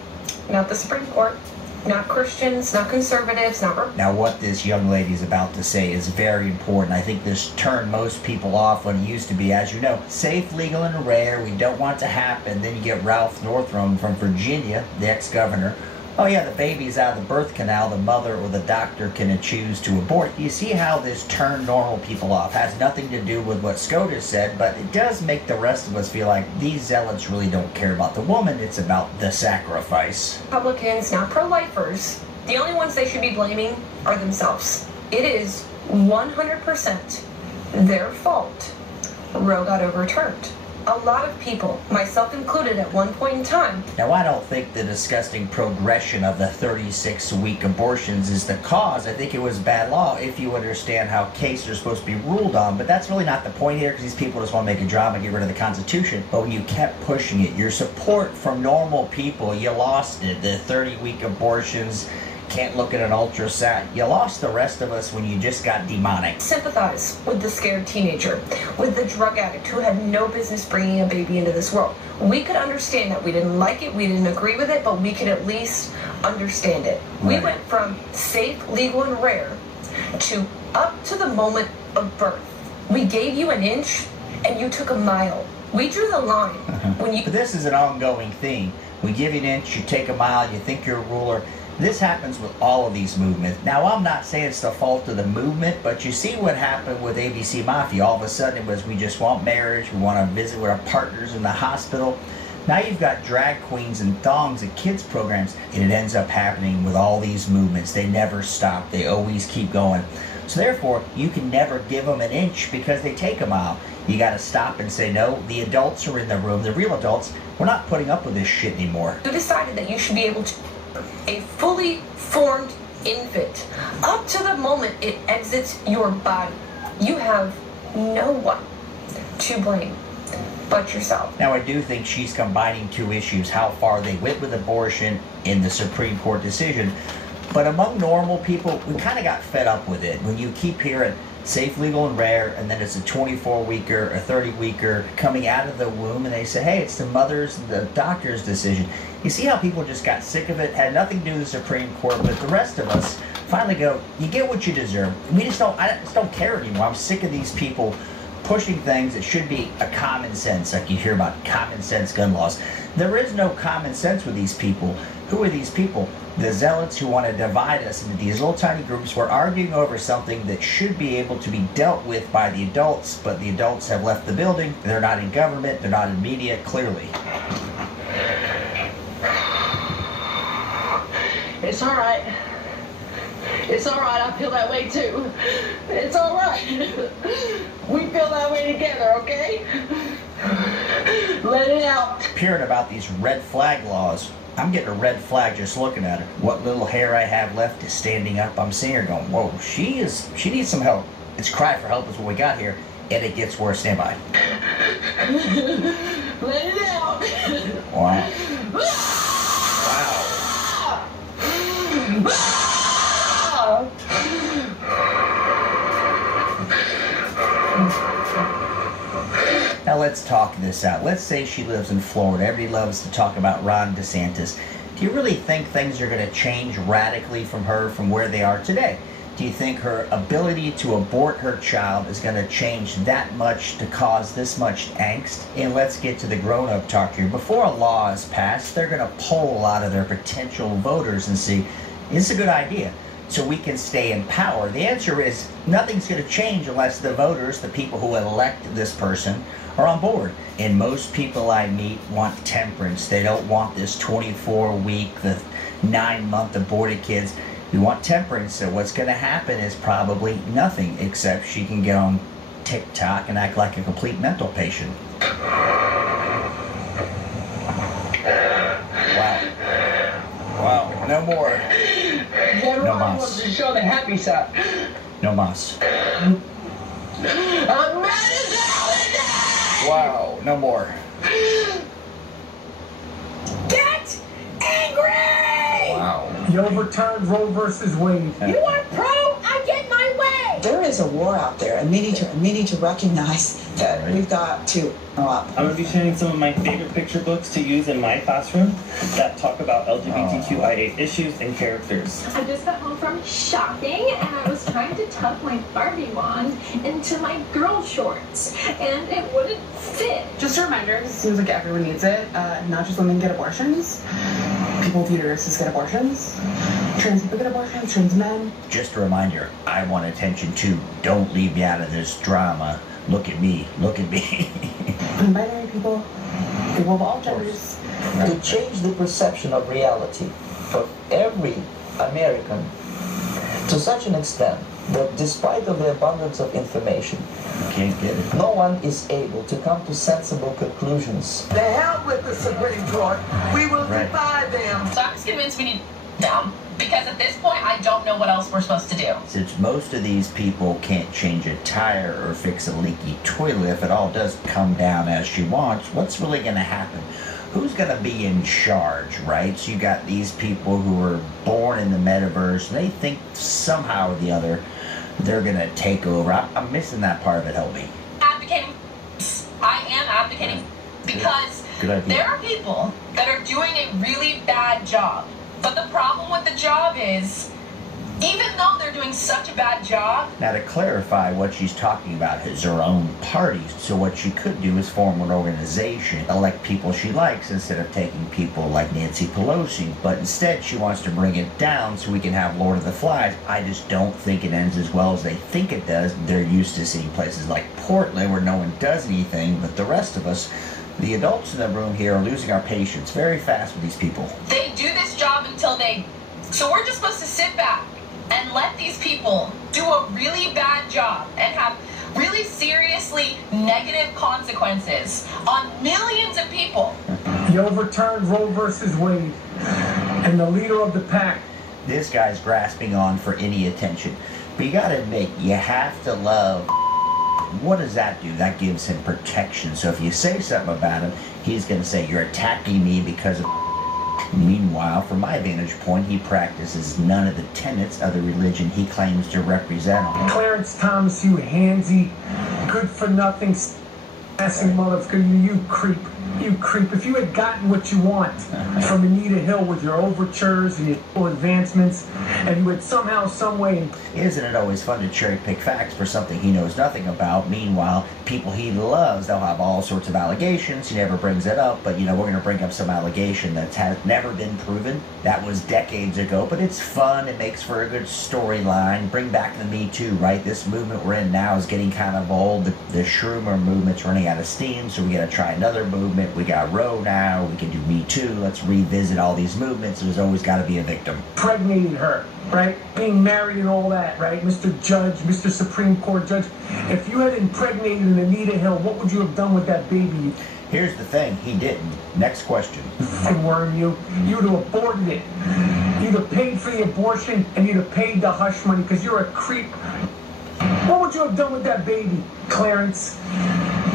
Not the Supreme Court, not Christians, not conservatives, not... Now what this young lady's about to say is very important. I think this turned most people off when it used to be, as you know, safe, legal, and rare. We don't want it to happen. Then you get Ralph Northam from Virginia, the ex-governor. Oh yeah, the baby's out of the birth canal, the mother or the doctor can choose to abort. You see how this turned normal people off? Has nothing to do with what SCOTUS said, but it does make the rest of us feel like these zealots really don't care about the woman, it's about the sacrifice. Republicans, not pro-lifers, the only ones they should be blaming are themselves. It is 100% their fault Roe got overturned. A lot of people, myself included at one point in time. Now, I don't think the disgusting progression of the 36-week abortions is the cause. I think it was bad law, if you understand how cases are supposed to be ruled on. But that's really not the point here, because these people just want to make a drama and get rid of the Constitution. But when you kept pushing it, your support from normal people, you lost it. The 30-week abortions, can't look at an ultrasound. You lost the rest of us when you just got demonic. Sympathize with the scared teenager, with the drug addict who had no business bringing a baby into this world. We could understand that. We didn't like it, we didn't agree with it, but we could at least understand it. Right. We went from safe, legal, and rare to up to the moment of birth. We gave you an inch and you took a mile. We drew the line. When you... But this is an ongoing thing. We give you an inch, you take a mile, you think you're a ruler. This happens with all of these movements. Now, I'm not saying it's the fault of the movement, but you see what happened with ABC Mafia. All of a sudden, it was, we just want marriage, we want to visit with our partners in the hospital. Now you've got drag queens and thongs at kids programs, and it ends up happening with all these movements. They never stop. They always keep going. So therefore, you can never give them an inch because they take a mile. You got to stop and say, no, the adults are in the room, the real adults. We're not putting up with this shit anymore. You decided that you should be able to a fully formed infant up to the moment it exits your body. You have no one to blame but yourself. Now, I do think she's combining two issues, how far they went with abortion in the Supreme Court decision. But among normal people, we kind of got fed up with it. When you keep hearing safe, legal, and rare, and then it's a 24-weeker, a 30-weeker coming out of the womb, and they say, hey, it's the mother's, the doctor's decision. You see how people just got sick of it, had nothing to do with the Supreme Court, but the rest of us finally go, you get what you deserve. I just don't care anymore. I'm sick of these people pushing things that should be a common sense, like you hear about common sense gun laws. There is no common sense with these people. Who are these people? The zealots who want to divide us into these little tiny groups. We're arguing over something that should be able to be dealt with by the adults, but the adults have left the building. They're not in government. They're not in media, clearly. It's all right. It's all right. I feel that way too. It's all right. We feel that way together, okay? Let it out. Hearing about these red flag laws, I'm getting a red flag just looking at her. What little hair I have left is standing up. I'm seeing her going, whoa, she needs some help. It's cry for help is what we got here, and it gets worse. Stand by. Let it out. Wow. Wow. job. Now let's talk this out. Let's say she lives in Florida. Everybody loves to talk about Ron DeSantis. Do you really think things are going to change radically from her from where they are today? Do you think her ability to abort her child is going to change that much to cause this much angst? And let's get to the grown-up talk here. Before a law is passed, they're going to poll a lot of their potential voters and see, is this a good idea? So we can stay in power. The answer is nothing's going to change unless the voters, the people who elect this person, are on board. And most people I meet want temperance. They don't want this 24-week, the 9-month aborted kids. We want temperance, so what's going to happen is probably nothing, except she can get on TikTok and act like a complete mental patient. Wow, no more. No mas. Wants to show the happy side. No mas. I'm mad as hell today! Wow, no more. Get angry! Wow. You overturned Roe versus Wade. You are pro, I get my way! There is a war out there, and we need to recognize that we've got to up. I'm going to be sharing some of my favorite picture books to use in my classroom that talk about LGBTQIA issues and characters. I just got home from shopping and I was trying to tuck my Barbie wand into my girl shorts and it wouldn't fit. Just a reminder, it seems like everyone needs it. Not just women get abortions. People with uteruses get abortions. Trans people get abortions, trans men. Just a reminder, I want attention too. Don't leave me out of this drama. Look at me, look at me. Non-binary people of all genders. To change the perception of reality for every American to such an extent that despite of the abundance of information, you can't get it. No one is able to come to sensible conclusions. The hell with the Supreme Court. We will defy them. So I'm just convinced we need them. Because at this point, I don't know what else we're supposed to do. Since most of these people can't change a tire or fix a leaky toilet, if it all does come down as she wants, what's really going to happen? Who's going to be in charge, right? So you got these people who are born in the metaverse, and they think somehow or the other they're going to take over. I'm missing that part of it. Help me. Advocating. I am advocating because there are people that are doing a really bad job. But the problem with the job is, even though they're doing such a bad job... Now, to clarify, what she's talking about is her own party. So what she could do is form an organization, elect people she likes, instead of taking people like Nancy Pelosi. But instead, she wants to bring it down so we can have Lord of the Flies. I just don't think it ends as well as they think it does. They're used to seeing places like Portland where no one does anything, but the rest of us... The adults in the room here are losing our patience very fast with these people. They do this job until they... So we're just supposed to sit back and let these people do a really bad job and have really seriously negative consequences on millions of people. You overturned Roe versus Wade, and the leader of the pack. This guy's grasping on for any attention. But you gotta admit, you have to love... What does that do? That gives him protection. So if you say something about him, he's going to say, you're attacking me because of... Meanwhile, from my vantage point, he practices none of the tenets of the religion he claims to represent. Clarence Thomas, you handsy, good-for-nothing, assing motherfucker, you creep. You creep. If you had gotten what you want from Anita Hill with your overtures and your advancements, and you had somehow, some way... Isn't it always fun to cherry-pick facts for something he knows nothing about? Meanwhile, people he loves, they'll have all sorts of allegations. He never brings it up, but, you know, we're going to bring up some allegation that has never been proven. That was decades ago, but it's fun. It makes for a good storyline. Bring back the Me Too, right? This movement we're in now is getting kind of old. The Schumer movement's running out of steam, so we got to try another movement. We got Roe now, we can do Me Too, let's revisit all these movements. There's always got to be a victim. Impregnating her, right? Being married and all that, right? Mr. Judge, Mr. Supreme Court Judge. If you had impregnated Anita Hill, what would you have done with that baby? Here's the thing, he didn't. Next question. Worm you. You'd have aborted it. You'd have paid for the abortion and you'd have paid the hush money because you're a creep. What would you have done with that baby, Clarence?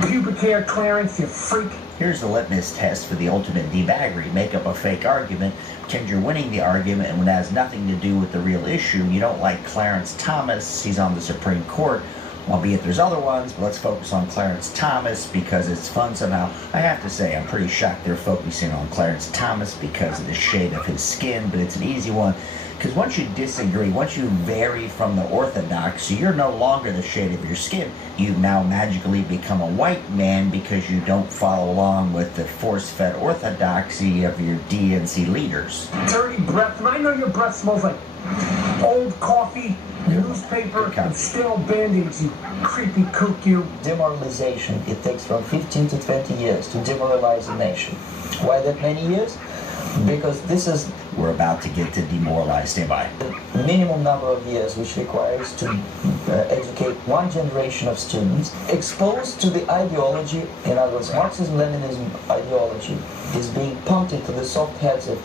Pubic hair, Clarence, you freak. Here's the litmus test for the ultimate debaggery. Make up a fake argument, pretend you're winning the argument and when it has nothing to do with the real issue. You don't like Clarence Thomas, he's on the Supreme Court, albeit there's other ones, but let's focus on Clarence Thomas because it's fun somehow. I have to say, I'm pretty shocked they're focusing on Clarence Thomas because of the shade of his skin, but it's an easy one. Because once you disagree, once you vary from the orthodoxy, you're no longer the shade of your skin. You've now magically become a white man because you don't follow along with the force-fed orthodoxy of your DNC leaders. Dirty breath, and I know your breath smells like old coffee, newspaper, and stale band-aids, you creepy kook, you. Demoralization, it takes from 15 to 20 years to demoralize a nation. Why that many years? Because this is... We're about to get to demoralize. Stand by. The minimum number of years which requires to educate one generation of students exposed to the ideology, in other words, Marxism-Leninism ideology, is being pumped into the soft heads of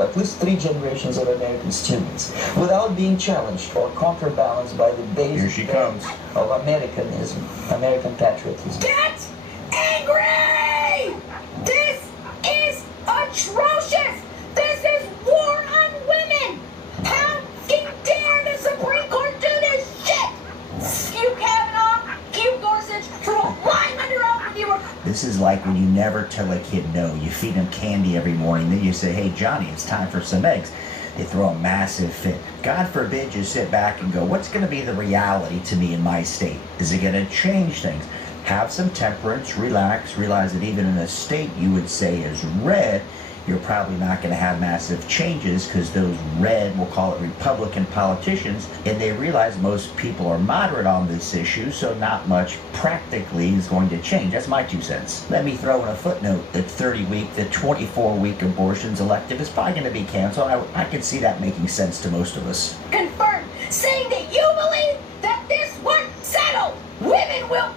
at least 3 generations of American students without being challenged or counterbalanced by the basic of Americanism, American patriotism. Get angry! This is atrocious! This is war on women! How dare the Supreme Court do this shit? Skew Kavanaugh, Skew Gorsuch, lying under oath with you. This is like when you never tell a kid no. You feed him candy every morning, then you say, hey Johnny, it's time for some eggs. They throw a massive fit. God forbid you sit back and go, what's going to be the reality to me in my state? Is it going to change things? Have some temperance, relax, realize that even in a state you would say is red, you're probably not going to have massive changes because those red, we'll call it Republican politicians, and they realize most people are moderate on this issue, so not much practically is going to change. That's my 2 cents. Let me throw in a footnote that 30-week, the 24-week abortion's elective is probably going to be canceled. I can see that making sense to most of us. Confirm, saying that you believe that this was settled. Women will...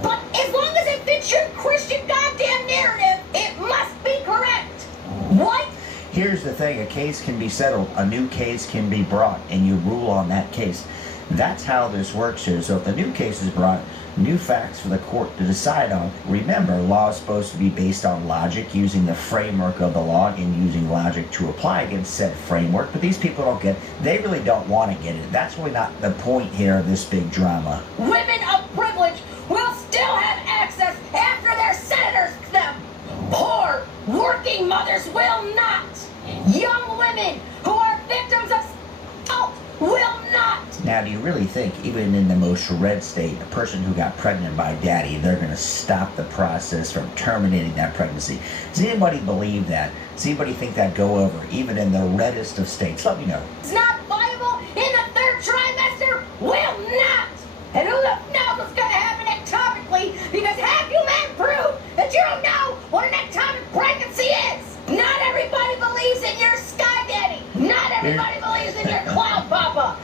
But as long as it fits your Christian goddamn narrative, it must be correct. What? Here's the thing, a case can be settled, a new case can be brought, and you rule on that case. That's how this works here. So if the new case is brought, new facts for the court to decide on. Remember, law is supposed to be based on logic, using the framework of the law and using logic to apply against said framework. But these people don't get it. They really don't want to get it. That's really not the point here of this big drama. Women of privilege will still have access after their senators them. Poor working mothers will not. Young women who are victims of assault will not. Now, do you really think, even in the most red state, a person who got pregnant by daddy, they're going to stop the process from terminating that pregnancy? Does anybody believe that? Does anybody think that go over, even in the reddest of states? Let me know. It's not viable in the 3rd trimester, will not. And who knows what's going to happen ectomically, because have you men proved that you don't know what an ectopic pregnancy is? Not everybody believes in your sky daddy. Not everybody believes in your cloud papa.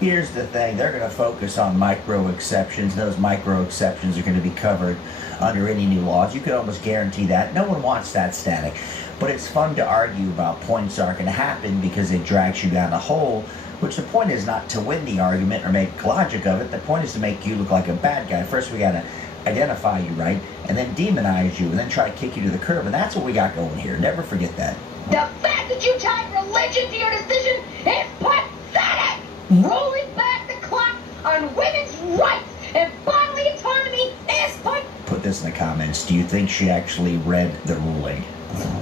Here's the thing, they're going to focus on micro exceptions. Those micro exceptions are going to be covered under any new laws. You can almost guarantee that. No one wants that static. But it's fun to argue about points that aren't going to happen because it drags you down a hole, which the point is not to win the argument or make logic of it. The point is to make you look like a bad guy. First we got to identify you, right? And then demonize you and then try to kick you to the curb. And that's what we got going here. Never forget that. The fact that you tied religion to your decision is pathetic! Rolling back the clock on women's rights and bodily autonomy is pathetic. Put this in the comments. Do you think she actually read the ruling?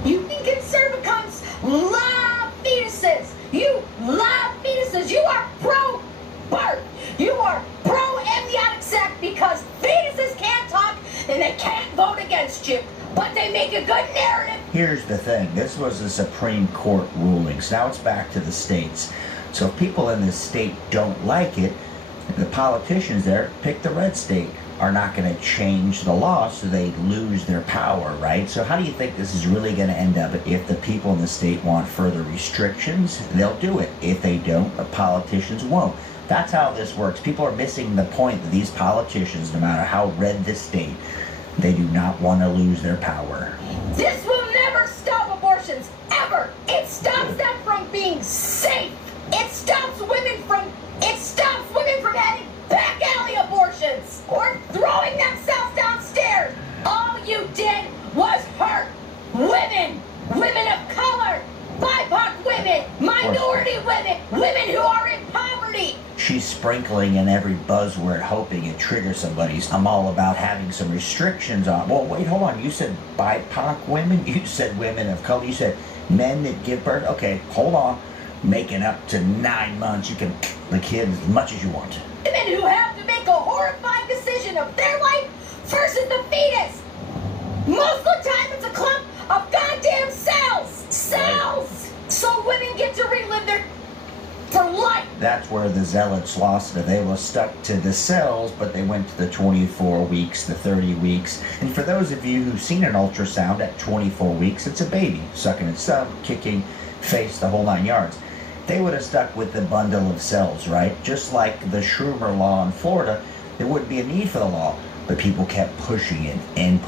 You think conservatives love fetuses? You love fetuses. You are pro-birth. You are pro-amniotic sac because fetuses can't talk and they can't vote against you. But they make a good narrative. Here's the thing. This was the Supreme Court ruling. So now it's back to the states. So if people in this state don't like it, the politicians there, pick the red state, are not going to change the law so they lose their power, right? So how do you think this is really going to end up? If the people in the state want further restrictions, they'll do it. If they don't, the politicians won't. That's how this works. People are missing the point that these politicians, no matter how red the state, they do not want to lose their power. This will never stop abortions, ever. It stops them from being safe. It stops women from having back alley abortions or throwing themselves downstairs. All you did was hurt women of color, women who are in poverty. She's sprinkling in every buzzword, hoping it triggers somebody's. I'm all about having some restrictions on. Well, wait, hold on. You said BIPOC women? You said women of color? You said men that give birth? Okay, hold on. Making up to 9 months, you can the kid as much as you want. Women who have to make a horrifying decision of their life versus the fetus. Most of the time, it's a clump of goddamn cells. Cells! So women get to relive their for life. That's where the zealots lost it. They were stuck to the cells, but they went to the 24 weeks, the 30 weeks. And for those of you who've seen an ultrasound at 24 weeks, it's a baby sucking its thumb, kicking, face, the whole 9 yards. They would have stuck with the bundle of cells, right? Just like the Schumer law in Florida, there wouldn't be a need for the law. But people kept pushing it and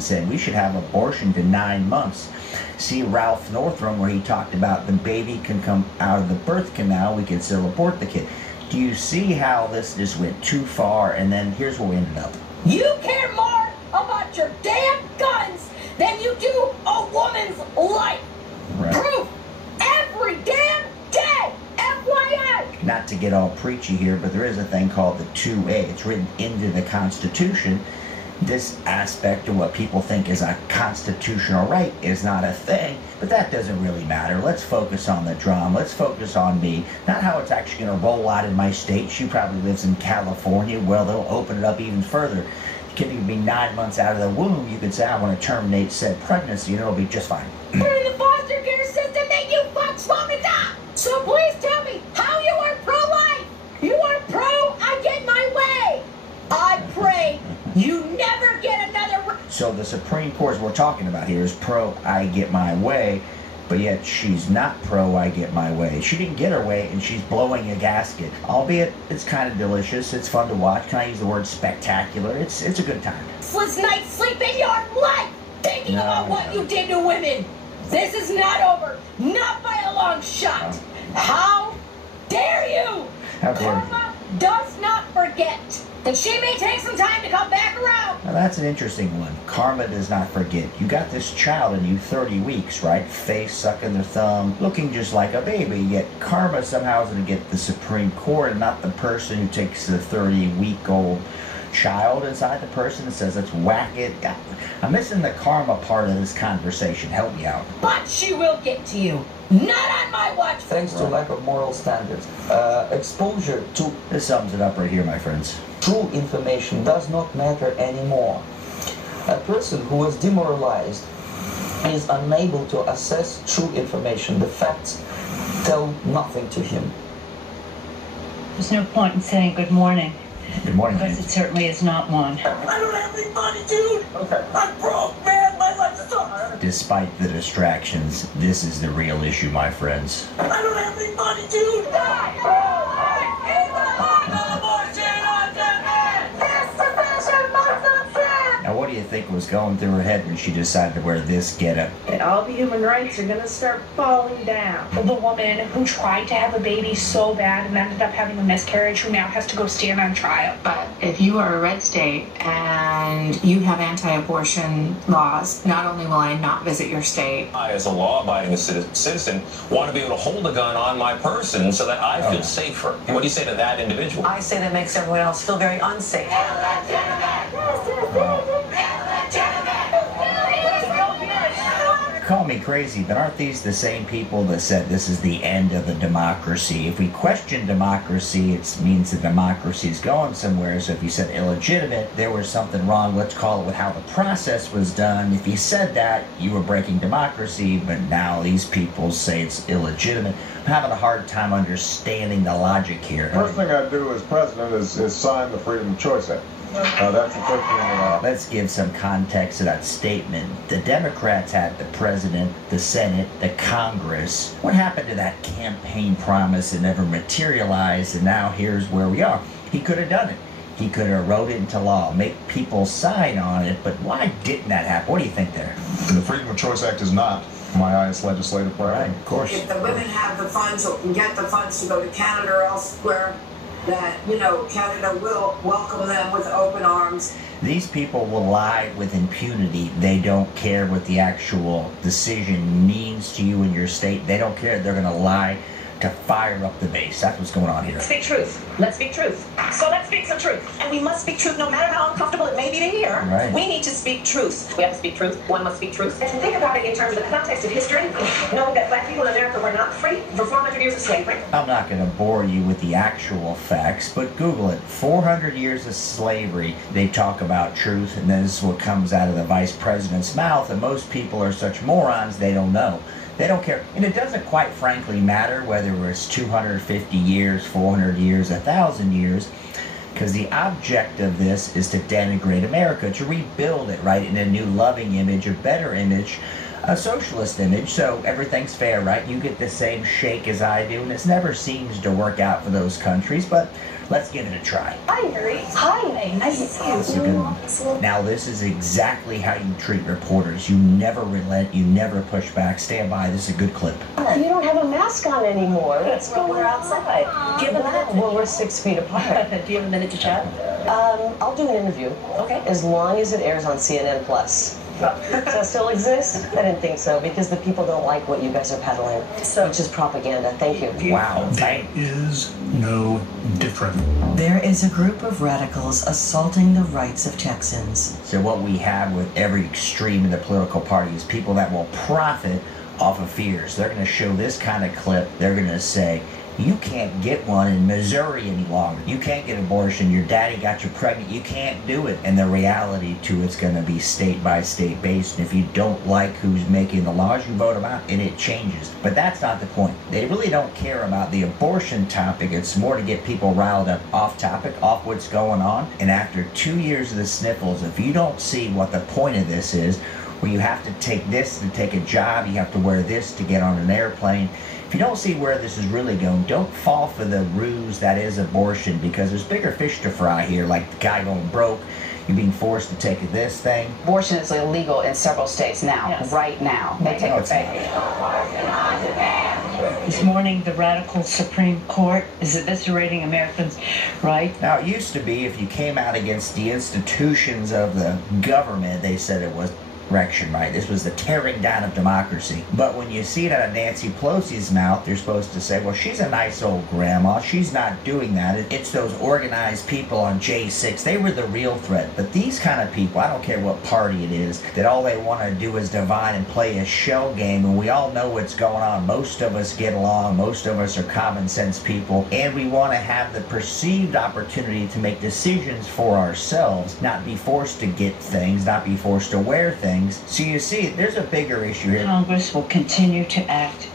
saying we should have abortion to 9 months. See Ralph Northam where he talked about the baby can come out of the birth canal, we can still abort the kid. Do you see how this just went too far? And then here's where we ended up. You care more about your damn guns than you do a woman's life. Right. Proof every damn day. FYI. Not to get all preachy here, but there is a thing called the 2A. It's written into the Constitution. This aspect of what people think is a constitutional right is not a thing, but that doesn't really matter. Let's focus on the drama. Let's focus on me. Not how it's actually going to roll out in my state. She probably lives in California. Well, they'll open it up even further. The kid can be 9 months out of the womb. You could say, I want to terminate said pregnancy, and it'll be just fine. We're in the foster care system that you fucks want to die. So please tell me how you are pro-life. You are pro, I get my way. I pray you never get another. So the Supreme Court we're talking about here is pro, I get my way, but yet she's not pro, I get my way. She didn't get her way, and she's blowing a gasket. Albeit, it's kind of delicious. It's fun to watch. Can I use the word spectacular? It's a good time. Sleepless night sleep in your life, thinking about what you did to women. This is not over. Not by a long shot. How dare you? How dare you? Karma does not forget. And she may take some time to come back around. Now that's an interesting one. Karma does not forget. You got this child in you 30 weeks, right? Face sucking their thumb, looking just like a baby, yet karma somehow is going to get the Supreme Court and not the person who takes the 30-week-old child inside the person and says, let's whack it. I'm missing the karma part of this conversation. Help me out. But she will get to you. Not on my watch. Thanks to lack of moral standards. Exposure to... This sums it up right here, my friends. True information does not matter anymore. A person who is demoralized is unable to assess true information. The facts tell nothing to him. There's no point in saying good morning. Good morning. Because it certainly is not one. I don't have any money, dude. Okay. I'm broke, man. My life sucks. Despite the distractions, this is the real issue, my friends. I don't have any money, dude. Now, what do you think was going through her head when she decided to wear this getup? That all the human rights are gonna start falling down. The woman who tried to have a baby so bad and ended up having a miscarriage, who now has to go stand on trial. But if you are a red state and you have anti-abortion laws, not only will I not visit your state. I, as a law-abiding citizen, want to be able to hold a gun on my person so that I feel safer. What do you say to that individual? I say that makes everyone else feel very unsafe. Call me crazy, but aren't these the same people that said this is the end of the democracy? If we question democracy, it means the democracy is going somewhere. So if you said illegitimate, there was something wrong. Let's call it with how the process was done. If you said that, you were breaking democracy, but now these people say it's illegitimate. I'm having a hard time understanding the logic here. First thing I do as president is sign the Freedom of Choice Act. That's the first thing. Let's give some context to that statement. The Democrats had the president, the Senate, the Congress. What happened to that campaign promise? It never materialized, and now here's where we are. He could have done it. He could have wrote it into law, make people sign on it, but why didn't that happen? What do you think there? The Freedom of Choice Act is not my highest legislative priority. Right, of course. If the women have the funds or can get the funds to go to Canada or elsewhere, that, you know, Canada will welcome them with open arms. These people will lie with impunity. They don't care what the actual decision means to you in your state. They don't care. They're going to lie to fire up the base. That's what's going on here. Speak truth. Let's speak truth. So let's speak some truth. And we must speak truth no matter how uncomfortable it may be to hear. Right. We need to speak truth. We have to speak truth. One must speak truth. And to think about it in terms of the context of history, knowing that black people in America were not free for 400 years of slavery. I'm not going to bore you with the actual facts, but Google it. 400 years of slavery. They talk about truth, and this is what comes out of the vice president's mouth, and most people are such morons they don't know. They don't care. And it doesn't quite frankly matter whether it's 250 years, 400 years, 1,000 years, because the object of this is to denigrate America, to rebuild it, right, in a new loving image, a better image, a socialist image, so everything's fair, right? You get the same shake as I do, and it never seems to work out for those countries, but let's give it a try. Hi, Harry. Hi. Nice to see you. That's a good one. Now, this is exactly how you treat reporters. You never relent. You never push back. Stand by. This is a good clip. You don't have a mask on anymore. We're outside. Do you have a minute? Well, we're 6 feet apart. Do you have a minute to chat? I'll do an interview. Okay. As long as it airs on CNN Plus. Does that still exist? I didn't think so, because the people don't like what you guys are peddling, which is propaganda. Thank you. Wow. There is no different. There is a group of radicals assaulting the rights of Texans. So what we have with every extreme in the political party is people that will profit off of fears. They're going to show this kind of clip. They're going to say, you can't get one in Missouri any longer. You can't get an abortion. Your daddy got you pregnant. You can't do it. And the reality, too, it's going to be state by state based. And if you don't like who's making the laws, you vote them out, and it changes. But that's not the point. They really don't care about the abortion topic. It's more to get people riled up off topic, off what's going on. And after 2 years of the sniffles, if you don't see what the point of this is, where you have to take this to take a job, you have to wear this to get on an airplane. If you don't see where this is really going, don't fall for the ruse that is abortion, because there's bigger fish to fry here, like the guy going broke, you being forced to take this thing. Abortion is illegal in several states now, right now. They take a baby. This morning, the radical Supreme Court is eviscerating Americans' right. Now, it used to be if you came out against the institutions of the government, they said it was direction, right? This was the tearing down of democracy. But when you see it out of Nancy Pelosi's mouth, they're supposed to say, well, she's a nice old grandma. She's not doing that. It's those organized people on J6. They were the real threat. But these kind of people, I don't care what party it is, that all they want to do is divide and play a shell game. And we all know what's going on. Most of us get along. Most of us are common sense people. And we want to have the perceived opportunity to make decisions for ourselves, not be forced to get things, not be forced to wear things. So you see, there's a bigger issue here. Congress will continue to act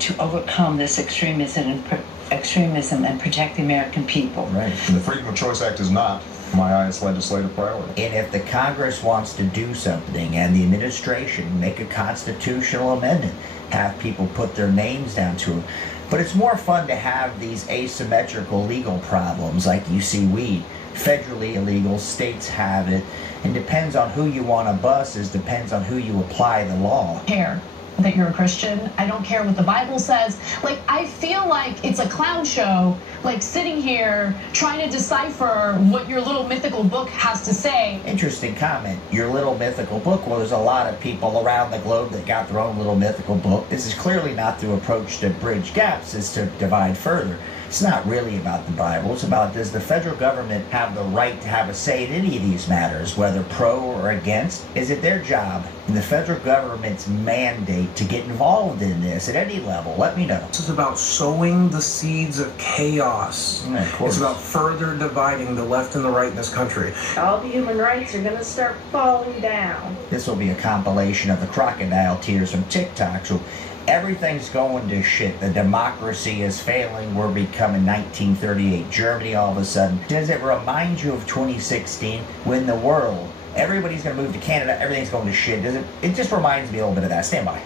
to overcome this extremism and protect the American people. Right. And the Freedom of Choice Act is not my highest legislative priority. And if the Congress wants to do something and the administration make a constitutional amendment, have people put their names down to it. But it's more fun to have these asymmetrical legal problems like you see weed. Federally illegal, states have it. And depends on who you want to bust, depends on who you apply the law. Care that you're a Christian. I don't care what the Bible says. Like, I feel like it's a clown show, like sitting here trying to decipher what your little mythical book has to say. Interesting comment. Your little mythical book. Well, there's a lot of people around the globe that got their own little mythical book. This is clearly not the approach to bridge gaps, it's to divide further. It's not really about the Bible. It's about, does the federal government have the right to have a say in any of these matters, whether pro or against? Is it their job and the federal government's mandate to get involved in this at any level? Let me know. This is about sowing the seeds of chaos. It's about further dividing the left and the right in this country. All the human rights are going to start falling down. This will be a compilation of the crocodile tears from TikTok. So everything's going to shit. The democracy is failing. We're becoming 1938 Germany all of a sudden. Does it remind you of 2016 when the world, everybody's going to move to Canada, everything's going to shit? Does it? It just reminds me a little bit of that. Stand by.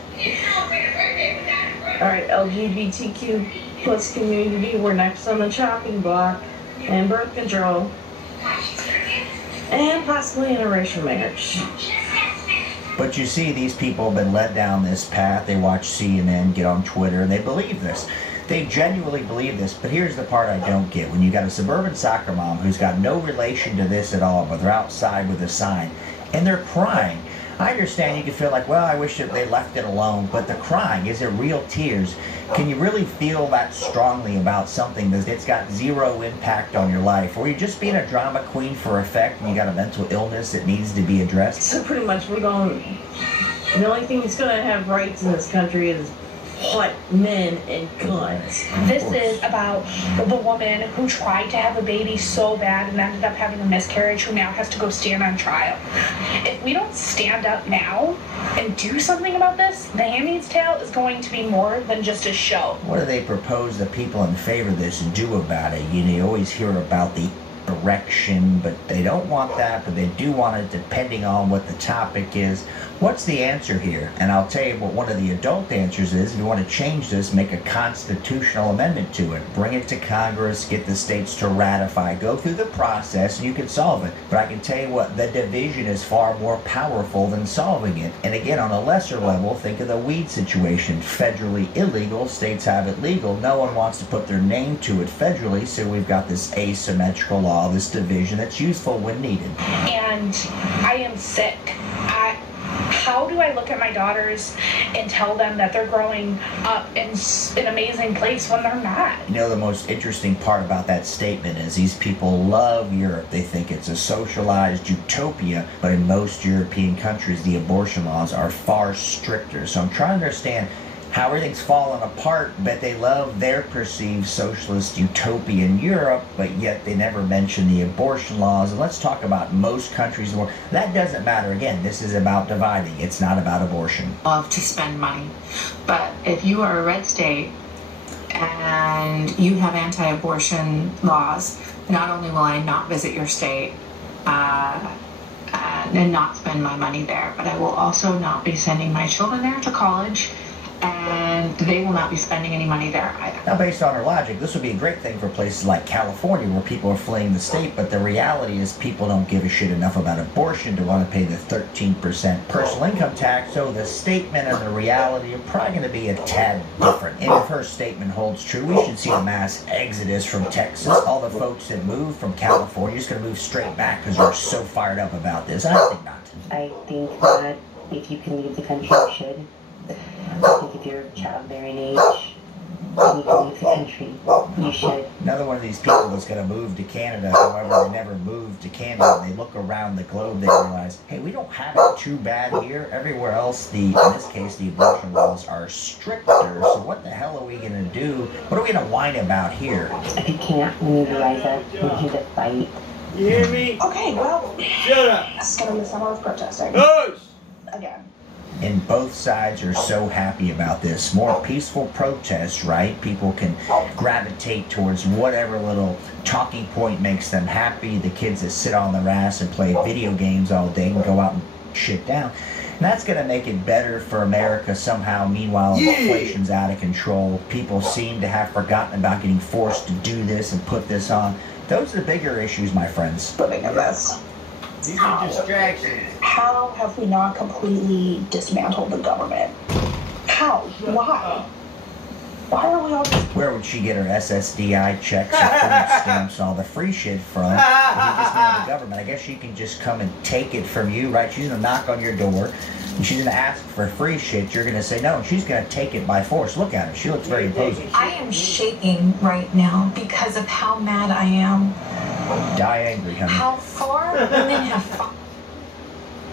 All right, LGBTQ plus community, we're next on the chopping block. And birth control. And possibly interracial marriage. But you see, these people have been led down this path. They watch CNN, get on Twitter, and they believe this. They genuinely believe this. But here's the part I don't get. When you got a suburban soccer mom who's got no relation to this at all, but they're outside with a sign, and they're crying I understand you can feel like, well, I wish that they left it alone, but the crying, is it real tears? Can you really feel that strongly about something that it's got zero impact on your life? Or are you just being a drama queen for effect and you got a mental illness that needs to be addressed? So pretty much the only thing that's going to have rights in this country is hot men and guns. This is about the woman who tried to have a baby so bad and ended up having a miscarriage, who now has to go stand on trial. If we don't stand up now and do something about this, The Handmaid's Tale is going to be more than just a show. What do they propose the people in favor of this do about it? You always hear about the erection, but they don't want that, but they do want it depending on what the topic is. What's the answer here? And I'll tell you what one of the adult answers is. If you want to change this, make a constitutional amendment to it. Bring it to Congress, get the states to ratify, go through the process, and you can solve it. But I can tell you what, the division is far more powerful than solving it. And again, on a lesser level, think of the weed situation. Federally illegal, states have it legal. No one wants to put their name to it federally, so we've got this asymmetrical law, this division that's useful when needed. And I am sick. How do I look at my daughters and tell them that they're growing up in an amazing place when they're not? You know, the most interesting part about that statement is these people love Europe. They think it's a socialized utopia, but in most European countries, the abortion laws are far stricter. So I'm trying to understand how everything's fallen apart, but they love their perceived socialist utopia in Europe, but yet they never mention the abortion laws. And let's talk about most countries in the world. That doesn't matter. Again, this is about dividing. It's not about abortion. Love to spend money, but if you are a red state and you have anti-abortion laws, not only will I not visit your state and not spend my money there, but I will also not be sending my children there to college, and they will not be spending any money there either. Now, based on her logic, this would be a great thing for places like California where people are fleeing the state, but the reality is people don't give a shit enough about abortion to want to pay the 13% personal income tax, so the statement and the reality are probably going to be a tad different. And if her statement holds true, we should see a mass exodus from Texas. All the folks that moved from California are just going to move straight back because they're so fired up about this. I think not. I think that if you can leave the country, you should. I think if you're of childbearing age and you can leave the country, you should. Another one of these people that's going to move to Canada, however, they never moved to Canada. They look around the globe, they realize, hey, we don't have it too bad here. Everywhere else, in this case, the abortion laws are stricter. So what the hell are we going to do? What are we going to whine about here? If you can't, we need to rise up. We need to fight. You hear me? Okay, well, shut up. Let's get in the summer of protesting. Hush! Again. And both sides are so happy about this. More peaceful protests, right? People can gravitate towards whatever little talking point makes them happy. The kids that sit on their ass and play video games all day can go out and shit down. And that's going to make it better for America somehow. Meanwhile, inflation's out of control. People seem to have forgotten about getting forced to do this and put this on. Those are the bigger issues, my friends. Living in this. These are distractions. How have we not completely dismantled the government? How? Why? Why are we all just... Where would she get her SSDI checks and food stamps and all the free shit from? If you dismantle the government, I guess she can just come and take it from you, right? She's going to knock on your door, and she's going to ask for free shit. You're going to say no, and she's going to take it by force. Look at her. She looks very imposing. I am shaking right now because of how mad I am. Die angry, honey. How far women have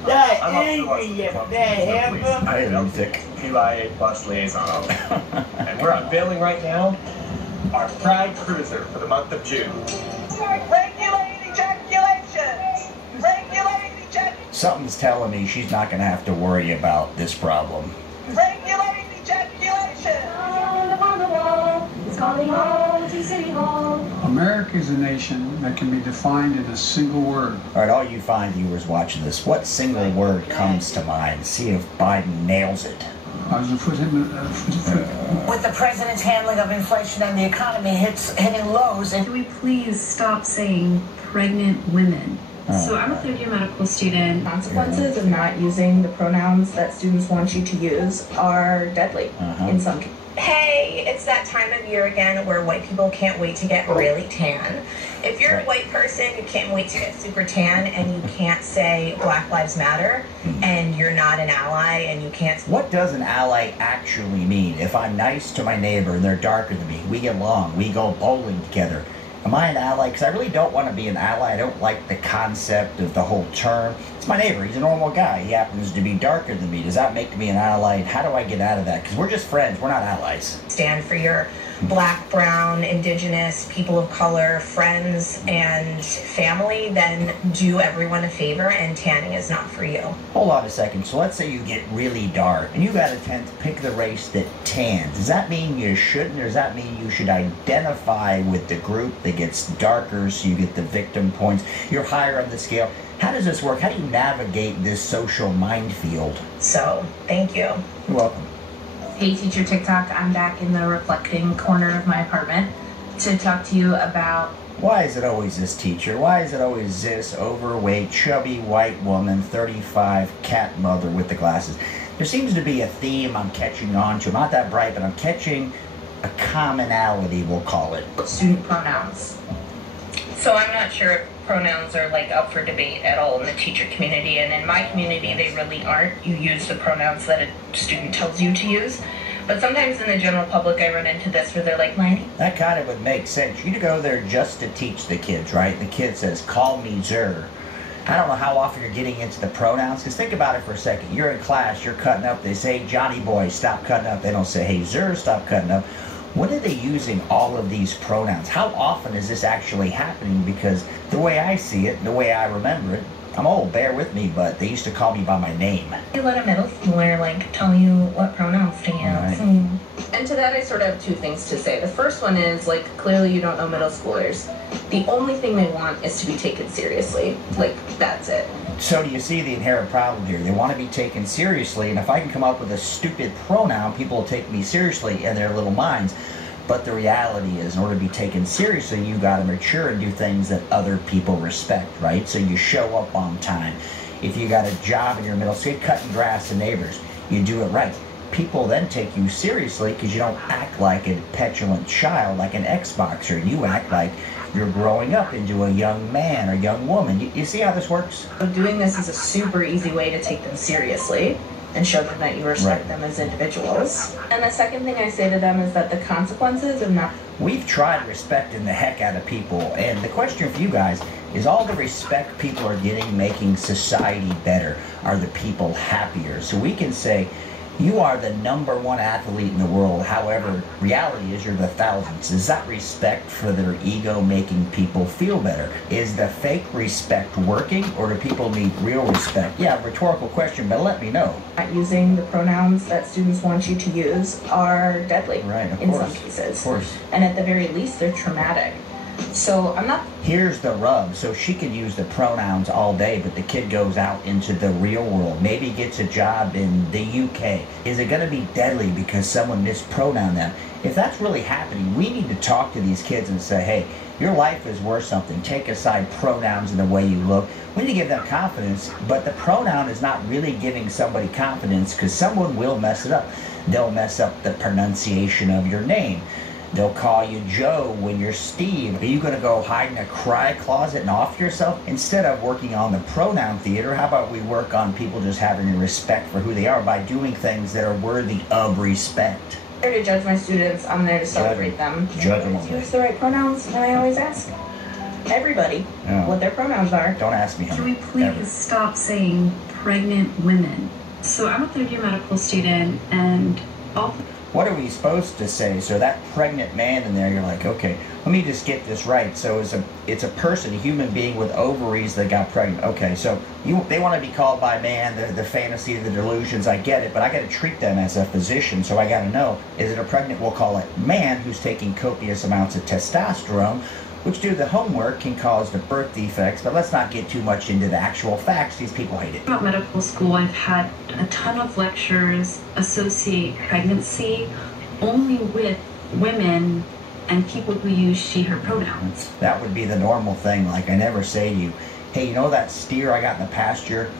Die angry, you bad heifer. I am thick. PYA Plus liaison. And we're unveiling right now our Pride Cruiser for the month of June. Regulate ejaculation! Regulate ejaculation! Something's telling me she's not going to have to worry about this problem. Regulate ejaculation! It's calling home to City Hall. America is a nation that can be defined in a single word. All right, all you fine viewers watching this, what single word comes to mind? See if Biden nails it. With the president's handling of inflation and the economy hitting lows. Can we please stop saying pregnant women? So I'm a third-year medical student. Consequences of not using the pronouns that students want you to use are deadly in some cases. hey, it's that time of year again where white people can't wait to get really tan. If you're a white person, you can't wait to get super tan, and you can't say Black Lives Matter, and you're not an ally, and you can't... What does an ally actually mean? If I'm nice to my neighbor and they're darker than me, we get along, we go bowling together, am I an ally? Because I really don't want to be an ally. I don't like the concept of the whole term. It's my neighbor. He's a normal guy. He happens to be darker than me. Does that make me an ally? And how do I get out of that? Because we're just friends. We're not allies. Stand for your Black, brown, indigenous, people of color, friends, and family, then do everyone a favor, and tanning is not for you. Hold on a second. So let's say you get really dark and you got a tent to pick the race that tans. Does that mean you shouldn't, or does that mean you should identify with the group that gets darker so you get the victim points? You're higher on the scale. How does this work? How do you navigate this social minefield? So, thank you. You're welcome. Hey Teacher TikTok, I'm back in the reflecting corner of my apartment to talk to you about... Why is it always this teacher? Why is it always this overweight, chubby, white woman, 35, cat mother with the glasses? There seems to be a theme I'm catching on to. I'm not that bright, but I'm catching a commonality, we'll call it. Student pronouns. So I'm not sure if pronouns are like up for debate at all in the teacher community, and in my community they really aren't. You use the pronouns that a student tells you to use. But sometimes in the general public I run into this where they're like, Liney. That kind of would make sense. You go there just to teach the kids, right? The kid says, call me Zer. I don't know how often you're getting into the pronouns, because think about it for a second. You're in class, you're cutting up, they say, Johnny boy, stop cutting up. They don't say, hey Zer, stop cutting up. When are they using all of these pronouns? How often is this actually happening? Because the way I see it, the way I remember it, I'm old, bear with me, but they used to call me by my name. You let a middle schooler like tell you what pronouns to use. Right. And to that I sort of have two things to say. The first one is, like, clearly you don't know middle schoolers. The only thing they want is to be taken seriously. Like, that's it. So do you see the inherent problem here? They want to be taken seriously, and if I can come up with a stupid pronoun, people will take me seriously in their little minds. But the reality is, in order to be taken seriously, you got to mature and do things that other people respect, right? So you show up on time. If you got a job in your middle school, cutting grass to neighbors, you do it right. People then take you seriously because you don't act like a petulant child, like an Xboxer. You act like you're growing up into a young man or young woman. You see how this works? Doing this is a super easy way to take them seriously and show them that you respect them as individuals. And the second thing I say to them is that the consequences of not... We've tried respecting the heck out of people, and the question for you guys is, all the respect people are getting making society better? Are the people happier? So we can say, you are the #1 athlete in the world. However, reality is you're the 1000th. Is that respect for their ego making people feel better? Is the fake respect working, or do people need real respect? Yeah, rhetorical question, but let me know. Not using the pronouns that students want you to use are deadly, right, in some cases. Of course. And at the very least, they're traumatic. So I'm not... Here's the rub. So she can use the pronouns all day, but the kid goes out into the real world, maybe gets a job in the UK. Is it going to be deadly because someone mispronoun them? If that's really happening, we need to talk to these kids and say, hey, your life is worth something. Take aside pronouns and the way you look. We need to give them confidence, but the pronoun is not really giving somebody confidence, because someone will mess it up. They'll mess up the pronunciation of your name. They'll call you Joe when you're Steve. Are you going to go hide in a cry closet and off yourself? Instead of working on the pronoun theater, how about we work on people just having a respect for who they are by doing things that are worthy of respect? I'm there to judge my students. I'm there to celebrate them. Judge them. Use the right pronouns, and I always ask everybody what their pronouns are. Don't ask me. Can we please stop saying pregnant women? So I'm a third-year medical student, and all... What are we supposed to say? So that pregnant man in there, you're like, okay, let me just get this right. So it's a person, a human being with ovaries that got pregnant. Okay, so they want to be called by man, the fantasy, the delusions, I get it, but I got to treat them as a physician, so I got to know, is it a pregnant, we'll call it man, who's taking copious amounts of testosterone, which due to the homework can cause the birth defects, but let's not get too much into the actual facts. These people hate it. About medical school, I've had a ton of lectures associate pregnancy only with women and people who use she, her pronouns. That would be the normal thing. Like, I never say to you, hey, you know that steer I got in the pasture?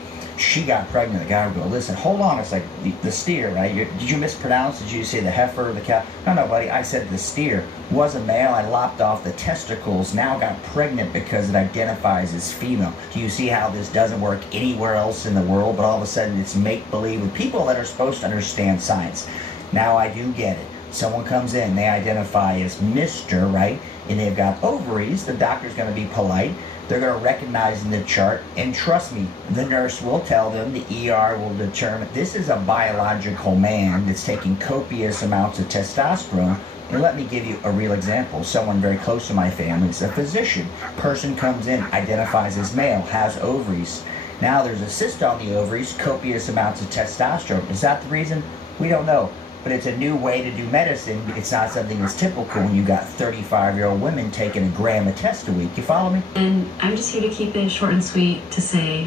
she got pregnant, the guy would go, listen, hold on, it's like the steer, right? Did you mispronounce? Did you say the heifer or the cow? No, buddy, I said the steer was a male. I lopped off the testicles, now got pregnant because it identifies as female. Do you see how this doesn't work anywhere else in the world, but all of a sudden it's make-believe with people that are supposed to understand science? Now I do get it. Someone comes in, they identify as Mr., right? And they've got ovaries. The doctor's going to be polite. They're going to recognize in the chart, and trust me, the nurse will tell them, the ER will determine, this is a biological man that's taking copious amounts of testosterone. And let me give you a real example. Someone very close to my family is a physician. Person comes in, identifies as male, has ovaries. Now there's a cyst on the ovaries, copious amounts of testosterone. Is that the reason? We don't know. But it's a new way to do medicine. It's not something that's typical when you got 35-year-old women taking a gram of test a week. You follow me? And I'm just here to keep it short and sweet to say